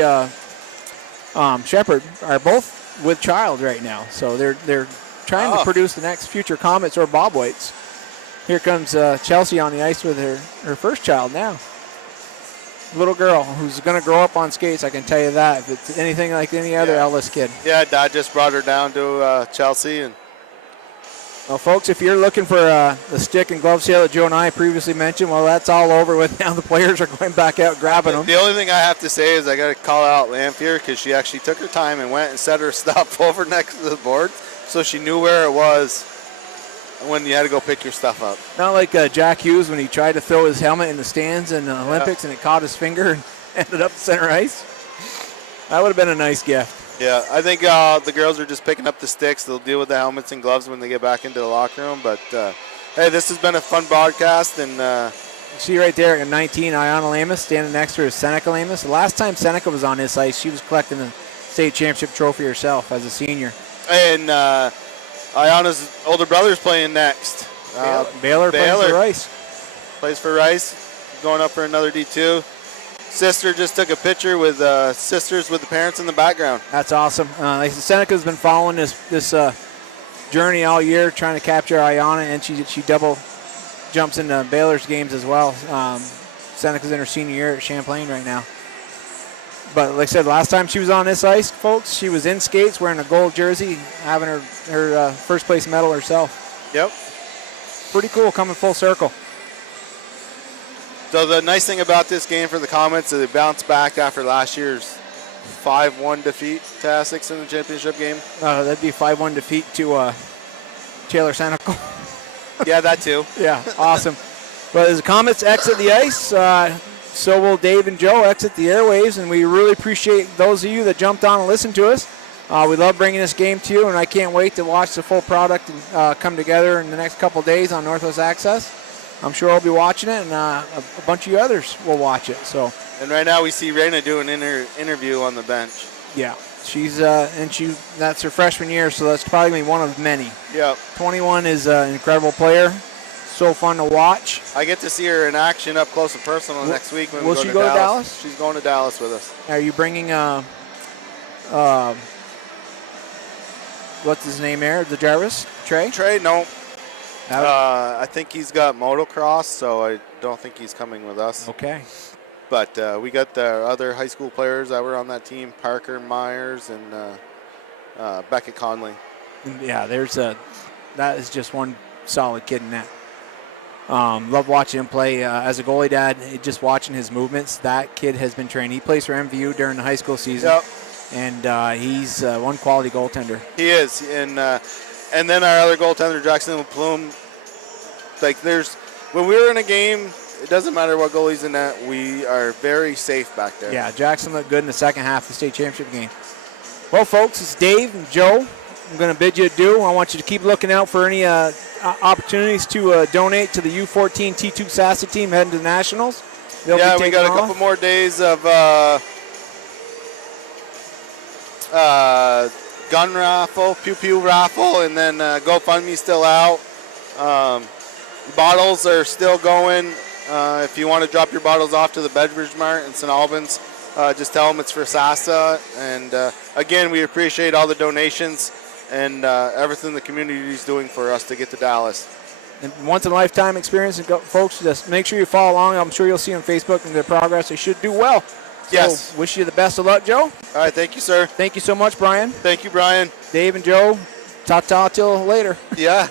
Shepard are both with child right now, so they're trying to produce the next future Comets or Bobwhites. Here comes Chelsea on the ice with her first child now. Little girl who's going to grow up on skates, I can tell you that. If it's anything like any other Ellis kid. Yeah, Dad just brought her down to Chelsea. And well, folks, if you're looking for the stick and glove sale that Joe and I previously mentioned, well, that's all over with now. The players are going back out grabbing them. The only thing I have to say is I got to call out Lamphere because she actually took her time and went and set her stuff over next to the board so she knew where it was when you had to go pick your stuff up. Not like Jack Hughes when he tried to throw his helmet in the stands in the Olympics and it caught his finger and ended up center ice. That would have been a nice gift. Yeah, I think the girls are just picking up the sticks. They'll deal with the helmets and gloves when they get back into the locker room. But, hey, this has been a fun broadcast. And see right there at 19, Ayana Lamas standing next to her is Seneca Lamas. The last time Seneca was on this ice, she was collecting the state championship trophy herself as a senior. And Ayana's older brother is playing next. Baylor plays for Rice. Plays for Rice, going up for another D2. Sister just took a picture with sisters with the parents in the background. That's awesome. Seneca's been following this journey all year, trying to capture Ayana, and she double jumps into Baylor's games as well. Seneca's in her senior year at Champlain right now. But like I said, last time she was on this ice, folks, she was in skates wearing a gold jersey, having her first place medal herself. Yep. Pretty cool, coming full circle. So the nice thing about this game for the Comets is they bounced back after last year's 5-1 defeat to Essex in the championship game. That'd be 5-1 defeat to Taylor Senecal. Yeah, that too. Yeah, awesome. But as the Comets exit the ice, so will Dave and Joe exit the airwaves, and we really appreciate those of you that jumped on and listened to us. We love bringing this game to you, and I can't wait to watch the full product come together in the next couple days on Northwest Access. I'm sure I'll be watching it, and a bunch of you others will watch it. So. And right now we see Raina doing an interview on the bench. Yeah. She's that's her freshman year, so that's probably gonna be one of many. Yep. 21 is an incredible player. So fun to watch. I get to see her in action up close and personal next week when will we go she to go to Dallas. Dallas? She's going to Dallas with us. Are you bringing what's his name there? The Jarvis? Trey? Trey, no. Uh, I think he's got motocross, so I don't think he's coming with us. okay. But we got the other high school players that were on that team, Parker Myers and Beckett Conley. Yeah, that is just one solid kid in that. Love watching him play. As a goalie dad, just watching his movements, that kid has been trained. He plays for MVU during the high school season. Yep. And he's one quality goaltender. He is. And then our other goaltender, Jackson Plume, when we're in a game, it doesn't matter what goalie's in that, we are very safe back there. Yeah, Jackson looked good in the second half of the state championship game. Well, folks, it's Dave and Joe. I'm going to bid you adieu. I want you to keep looking out for any opportunities to donate to the U14 T2 SASA team heading to the Nationals. We got a couple more days of gun raffle, pew-pew raffle, and then GoFundMe still out. Bottles are still going. If you want to drop your bottles off to the Beverage Mart in St. Albans, just tell them it's for SASA. And again, we appreciate all the donations and everything the community is doing for us to get to Dallas. And once-in-a-lifetime experience, and folks, just make sure you follow along. I'm sure you'll see on Facebook and their progress. They should do well. Yes. So wish you the best of luck, Joe. All right, thank you, sir. Thank you so much, Brian. Thank you, Brian. Dave and Joe, ta-ta till later. Yeah.